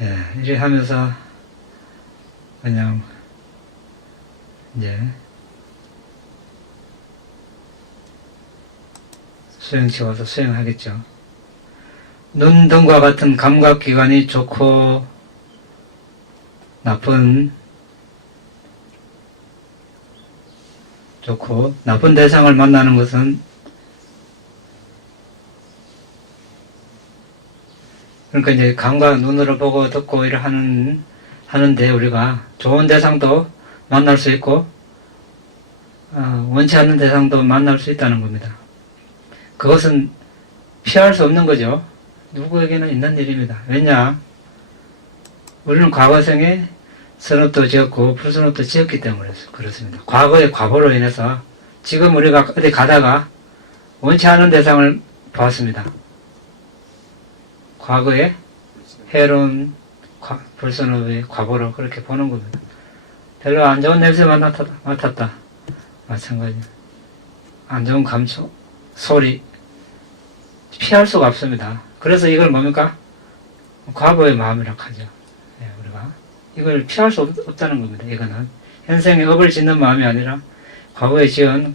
예, 이래 하면서 그냥 이제 수행치 와서 수행하겠죠. 눈 등과 같은 감각기관이 좋고 나쁜 대상을 만나는 것은 그러니까 이제 감각 눈으로 보고 듣고 이래 하는데 우리가 좋은 대상도 만날 수 있고 원치 않는 대상도 만날 수 있다는 겁니다. 그것은 피할 수 없는 거죠. 누구에게나 있는 일입니다. 왜냐? 우리는 과거생에 선업도 지었고 불선업도 지었기 때문에 그렇습니다. 과거의 과보로 인해서 지금 우리가 어디 가다가 원치 않은 대상을 보았습니다. 과거에 해로운 불선업의 과보로 그렇게 보는 겁니다. 별로 안 좋은 냄새 맡았다. 마찬가지입니다. 안 좋은 감촉, 소리 피할 수가 없습니다. 그래서 이걸 뭡니까? 과보의 마음이라고 하죠. 네, 우리가 이걸 피할 수 없다는 겁니다. 이거는 현생에 업을 짓는 마음이 아니라 과거에 지은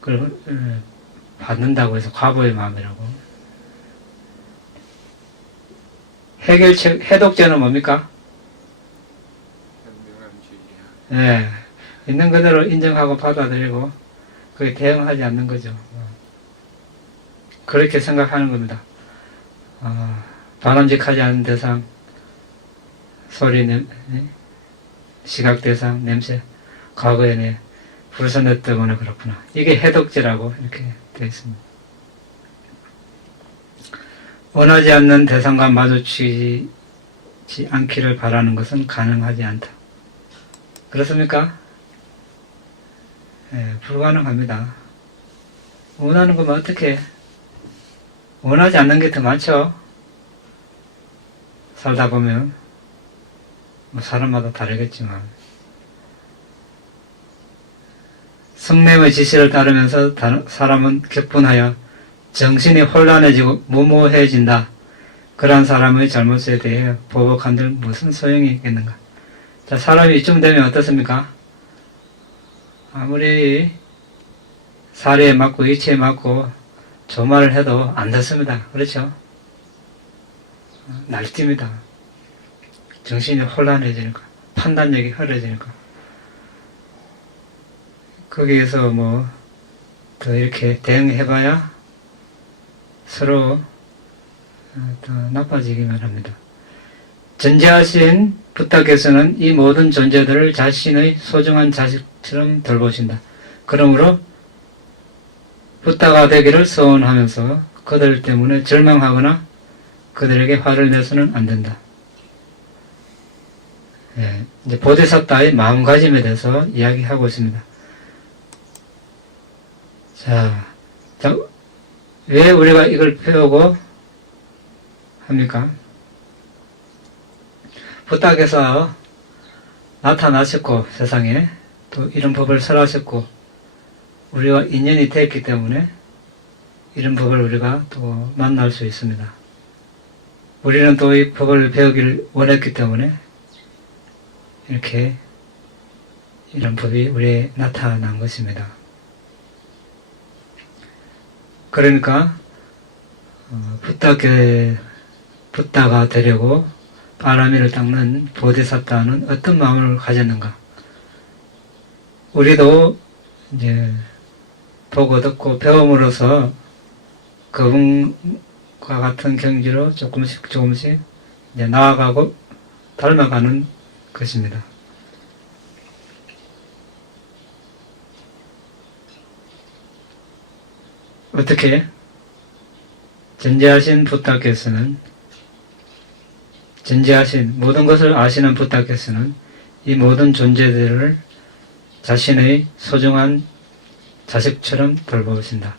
그걸 받는다고 해서 과보의 마음이라고. 해독제는 뭡니까? 네, 있는 그대로 인정하고 받아들이고 그게 대응하지 않는 거죠. 그렇게 생각하는 겁니다. 바람직하지 않은 대상, 소리, 시각 대상, 냄새, 과거에 불선했 때문에 그렇구나. 이게 해독제라고 이렇게 되어 있습니다. 원하지 않는 대상과 마주치지 않기를 바라는 것은 가능하지 않다. 그렇습니까? 예, 불가능합니다. 원하는 거면 어떻게 원하지 않는 게 더 많죠? 살다 보면 뭐 사람마다 다르겠지만 성령의 지시를 따르면서 사람은 격분하여 정신이 혼란해지고 무모해진다. 그러한 사람의 잘못에 대해 보복한들 무슨 소용이 있겠는가? 자, 사람이 이쯤 되면 어떻습니까? 아무리 사리에 맞고 이치에 맞고 조말을 해도 안 듣습니다. 그렇죠? 날뛰입니다. 정신이 혼란해지니까, 판단력이 흐려지니까. 거기에서 뭐 더 이렇게 대응해봐야 서로 더 나빠지기만 합니다. 전지하신 부탁께서는 이 모든 존재들을 자신의 소중한 자식처럼 돌보신다. 그러므로 부탁가 되기를 소원하면서 그들 때문에 절망하거나 그들에게 화를 내서는 안 된다. 예, 이제 보디사타의 마음가짐에 대해서 이야기하고 있습니다. 자, 왜 우리가 이걸 배우고 합니까? 부탁해서 나타나셨고 세상에 또 이런 법을 설하셨고 우리와 인연이 됐기 때문에 이런 법을 우리가 또 만날 수 있습니다. 우리는 또 이 법을 배우기를 원했기 때문에 이렇게 이런 법이 우리에 나타난 것입니다. 그러니까 붓다가 되려고 바라미를 닦는 보디사타는 어떤 마음을 가졌는가? 우리도 이제 보고 듣고 배움으로써 그분과 같은 경지로 조금씩 이제 나아가고 닮아가는 것입니다. 어떻게? 전지하신 부탁께서는 전지하신 모든 것을 아시는 부탁께서는 이 모든 존재들을 자신의 소중한 자식처럼 돌보신다.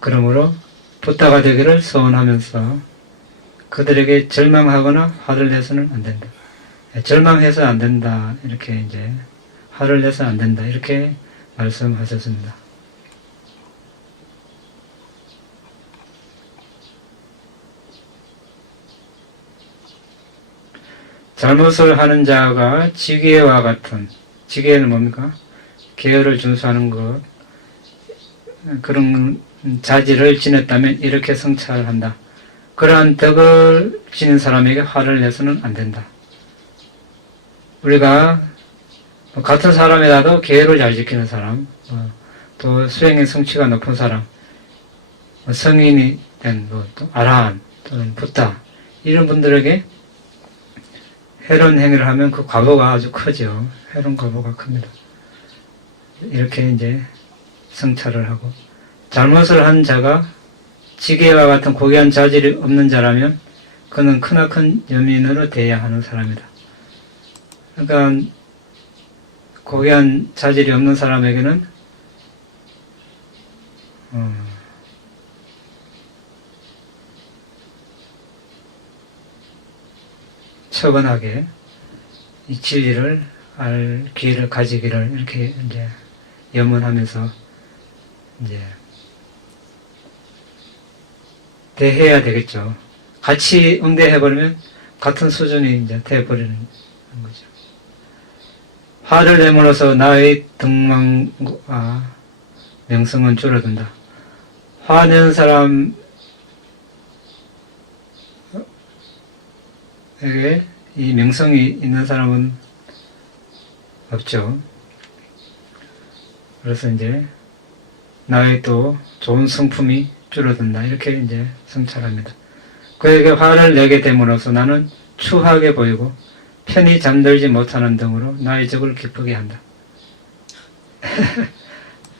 그러므로 부탁가 되기를 소원하면서 그들에게 절망하거나 화를 내서는 안 된다. 절망해서 안 된다. 이렇게 이제 화를 내서 안 된다. 이렇게 말씀하셨습니다. 잘못을 하는 자가 지게와 같은, 지게는 뭡니까? 계율을 준수하는 것, 그런 자질을 지녔다면 이렇게 성찰한다. 그러한 덕을 지닌 사람에게 화를 내서는 안 된다. 우리가 같은 사람이라도 계율을 잘 지키는 사람, 또 수행의 성취가 높은 사람, 성인이 된, 또 아라한, 또는 붓다, 이런 분들에게 해로운 행위를 하면 그 과보가 아주 크죠. 해로운 과보가 큽니다. 이렇게 이제 성찰을 하고, 잘못을 한 자가 지게와 같은 고귀한 자질이 없는 자라면 그는 크나큰 여민으로 대해야 하는 사람이다. 그러니까 고귀한 자질이 없는 사람에게는 처근하게 이 진리를 알 기회를 가지기를 이렇게 이제 염원하면서 이제 대해야 되겠죠. 같이 응대해버리면 같은 수준이 이제 돼버리는 거죠. 화를 내므로써 나의 등망과 명성은 줄어든다. 화내는 사람에게 이 명성이 있는 사람은 없죠. 그래서 이제 나의 또 좋은 성품이 줄어든다. 이렇게 이제 성찰합니다. 그에게 화를 내게 됨으로써 나는 추하게 보이고 편히 잠들지 못하는 등으로 나의 적을 기쁘게 한다.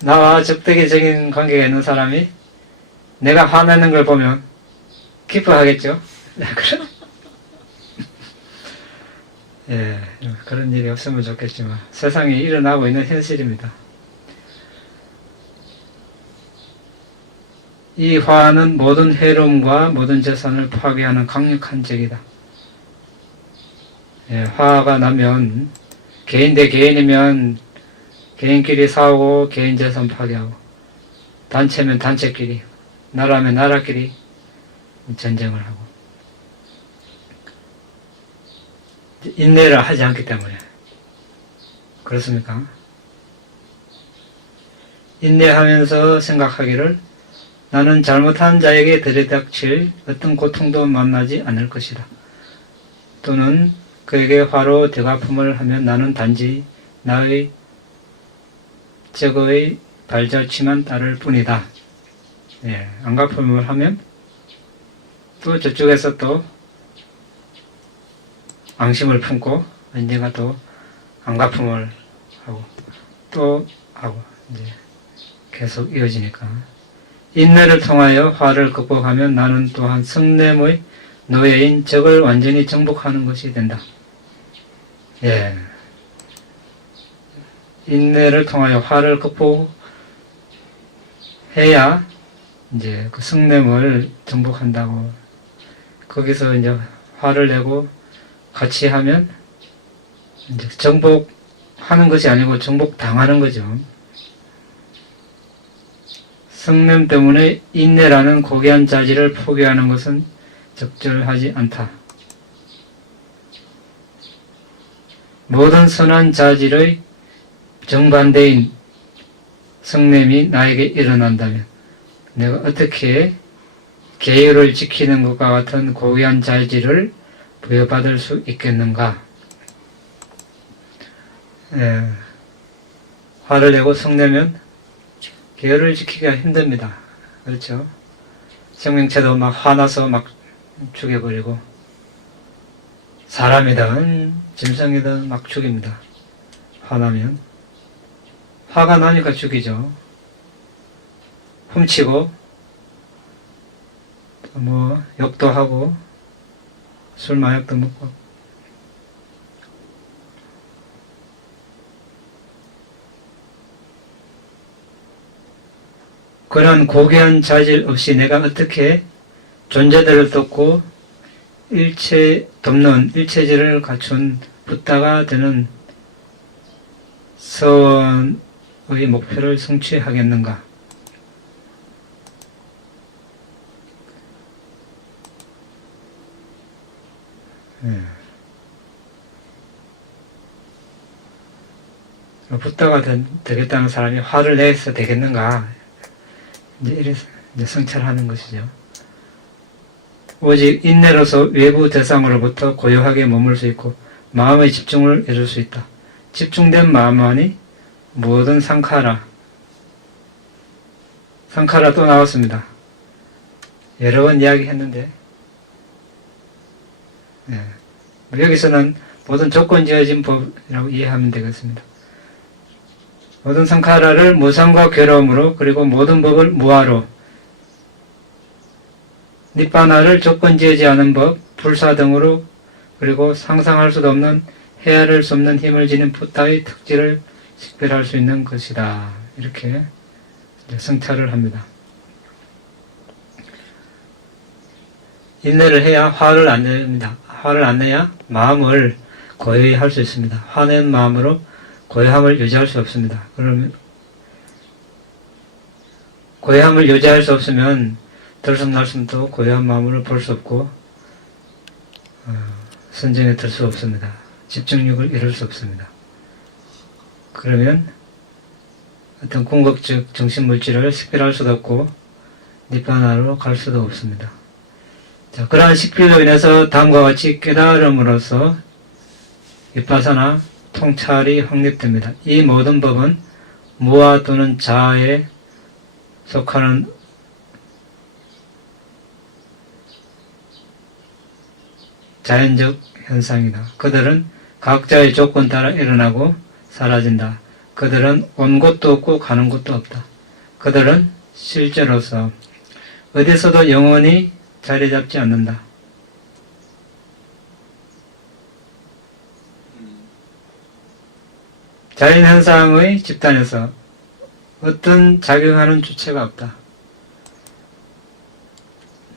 나와 적대적인 관계가 있는 사람이 내가 화내는 걸 보면 기뻐하겠죠? 예, 그런 일이 없으면 좋겠지만 세상에 일어나고 있는 현실입니다. 이 화는 모든 해로움과 모든 재산을 파괴하는 강력한 적이다. 예, 화가 나면 개인 대 개인이면 개인끼리 싸우고 개인 재산 파괴하고, 단체면 단체끼리, 나라면 나라끼리 전쟁을 하고, 인내를 하지 않기 때문에. 그렇습니까? 인내하면서 생각하기를 나는 잘못한 자에게 들이닥칠 어떤 고통도 만나지 않을 것이다. 또는 그에게 화로 대갚음을 하면 나는 단지 나의 적의 발자취만 따를 뿐이다. 예, 안 갚음을 하면 또 저쪽에서 또 앙심을 품고 언젠가 또 안 갚음을 하고 또 하고 이제 계속 이어지니까, 인내를 통하여 화를 극복하면 나는 또한 성냄의 노예인 적을 완전히 정복하는 것이 된다. 예, 인내를 통하여 화를 극복해야 이제 그 성냄을 정복한다고. 거기서 이제 화를 내고 같이 하면 이제 정복하는 것이 아니고 정복당하는 거죠. 성냄 때문에 인내라는 고귀한 자질을 포기하는 것은 적절하지 않다. 모든 선한 자질의 정반대인 성냄이 나에게 일어난다면 내가 어떻게 계율을 지키는 것과 같은 고귀한 자질을 부여받을 수 있겠는가? 예, 화를 내고 성내면 계율을 지키기가 힘듭니다. 그렇죠? 생명체도 막 화나서 막 죽여버리고, 사람이든 짐승이든 막 죽입니다. 화나면. 화가 나니까 죽이죠. 훔치고 뭐 욕도 하고 술 마약도 먹고. 그런 고귀한 자질 없이 내가 어떻게 존재들을 돕고 돕는 일체질을 갖춘 붓다가 되는 서원의 목표를 성취하겠는가? 붓다가 되겠다는 사람이 화를 내서 되겠는가? 이제 이래서 이제 성찰하는 것이죠. 오직 인내로서 외부 대상으로부터 고요하게 머물 수 있고 마음의 집중을 이룰 수 있다. 집중된 마음만이 모든 상카라 또 나왔습니다. 여러 번 이야기했는데, 예, 여기서는 모든 조건 지어진 법이라고 이해하면 되겠습니다. 모든 상카라를 무상과 괴로움으로, 그리고 모든 법을 무아로, 니빠나를 조건 지어지 않은 법, 불사 등으로, 그리고 상상할 수도 없는 헤아릴 수 없는 힘을 지닌 붓다의 특질을 식별할 수 있는 것이다. 이렇게 성찰을 합니다. 인내를 해야 화를 안 냅니다. 화를 안 내야 마음을 고요히 할 수 있습니다. 화낸 마음으로 고요함을 유지할 수 없습니다. 그러면 고요함을 유지할 수 없으면 들숨날숨도 고요한 마음으로 볼 수 없고 선정에 들 수 없습니다. 집중력을 이룰 수 없습니다. 그러면 어떤 궁극적 정신물질을 식별할 수도 없고 니빠나로 갈 수도 없습니다. 자, 그러한 식별로 인해서 다음과 같이 깨달음으로써 위파사나 통찰이 확립됩니다. 이 모든 법은 무아 또는 자아에 속하는 자연적 현상이다. 그들은 각자의 조건 따라 일어나고 사라진다. 그들은 온 곳도 없고 가는 곳도 없다. 그들은 실제로서 어디서도 영원히 자리 잡지 않는다. 자연현상의 집단에서 어떤 작용하는 주체가 없다.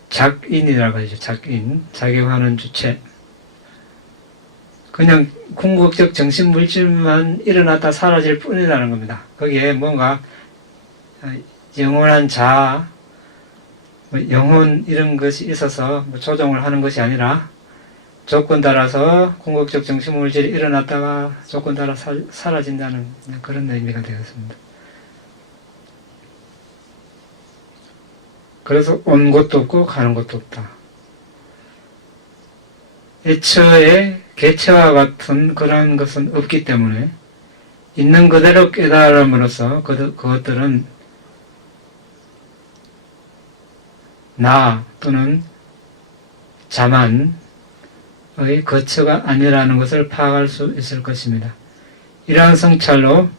작인이라고 하죠. 작인, 작용하는 주체. 그냥 궁극적 정신물질만 일어났다 사라질 뿐이라는 겁니다. 거기에 뭔가 영원한 자아, 영혼 이런 것이 있어서 조종을 하는 것이 아니라 조건 따라서 궁극적 정신물질이 일어났다가 조건 따라 사라진다는 그런 의미가 되겠습니다. 그래서 온 곳도 없고 가는 곳도 없다. 애초에 개체와 같은 그런 것은 없기 때문에 있는 그대로 깨달음으로써 그것들은 나 또는 자만의 거처가 아니라는 것을 파악할 수 있을 것입니다. 이러한 성찰로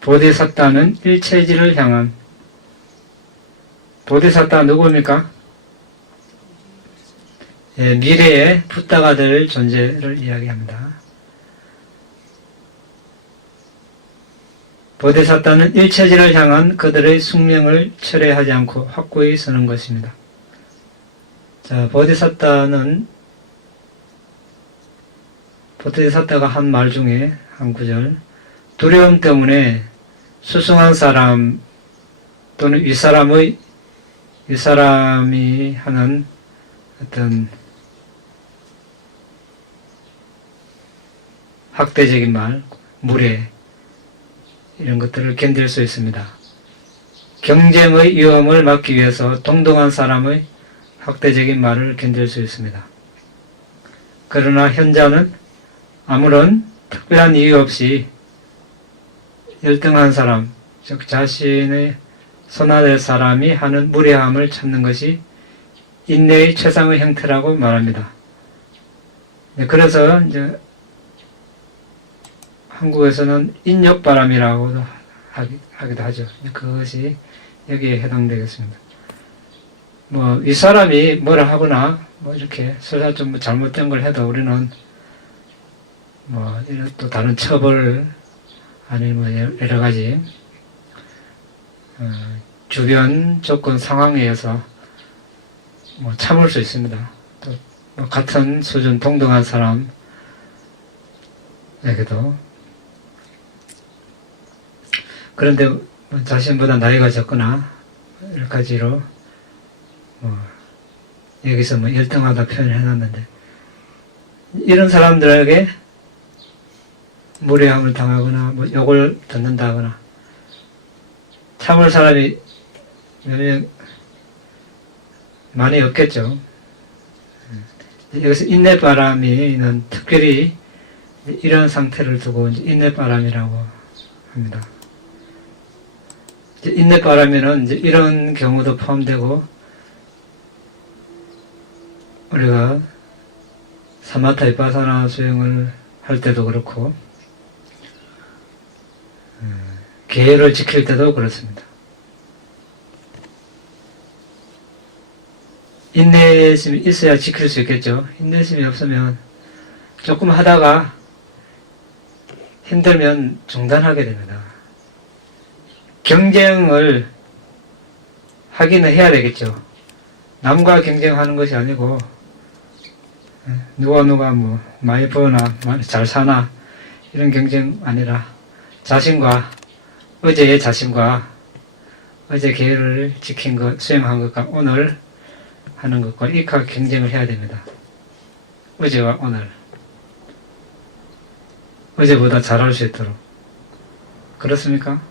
보디사타는 일체지를 향한, 보디사타 누구입니까? 예, 미래에 붓다가 될 존재를 이야기합니다. 보디사타는 일체지를 향한 그들의 숙명을 철회하지 않고 확고히 서는 것입니다. 자, 보디사타가 한 말 중에 한 구절, 두려움 때문에 수승한 사람 또는 윗사람이 하는 어떤 학대적인 말, 무례 이런 것들을 견딜 수 있습니다. 경쟁의 위험을 막기 위해서 동등한 사람의 학대적인 말을 견딜 수 있습니다. 그러나 현자는 아무런 특별한 이유 없이 열등한 사람, 즉 자신의 손아래 사람이 하는 무례함을 참는 것이 인내의 최상의 형태라고 말합니다. 그래서 이제 한국에서는 인욕바람이라고도 하기도 하죠. 그것이 여기에 해당되겠습니다. 이 사람이 뭐라 하거나 이렇게 설사 좀 잘못된 걸 해도 우리는 이런 또 다른 처벌 아니면 여러 가지 주변 조건 상황에 의해서 참을 수 있습니다. 또 같은 수준 동등한 사람에게도. 그런데 자신보다 나이가 적거나 여러 가지로 여기서 열등하다 표현을 해놨는데, 이런 사람들에게 무례함을 당하거나 욕을 듣는다거나 참을 사람이 몇 명 많이 없겠죠. 여기서 인내바람이는 특별히 이런 상태를 두고 인내바람이라고 합니다. 인내바람에는 이런 경우도 포함되고, 우리가 사마타 비파사나 수행을 할 때도 그렇고 계율을 지킬 때도 그렇습니다. 인내심이 있어야 지킬 수 있겠죠. 인내심이 없으면 조금 하다가 힘들면 중단하게 됩니다. 경쟁을 하기는 해야 되겠죠. 남과 경쟁하는 것이 아니고 누가 많이 버나 잘 사나 이런 경쟁 아니라 어제의 자신과 어제 계율을 지킨 것, 수행한 것과 오늘 하는 것과 이익하게 경쟁을 해야 됩니다. 어제와 오늘. 어제보다 잘할 수 있도록. 그렇습니까?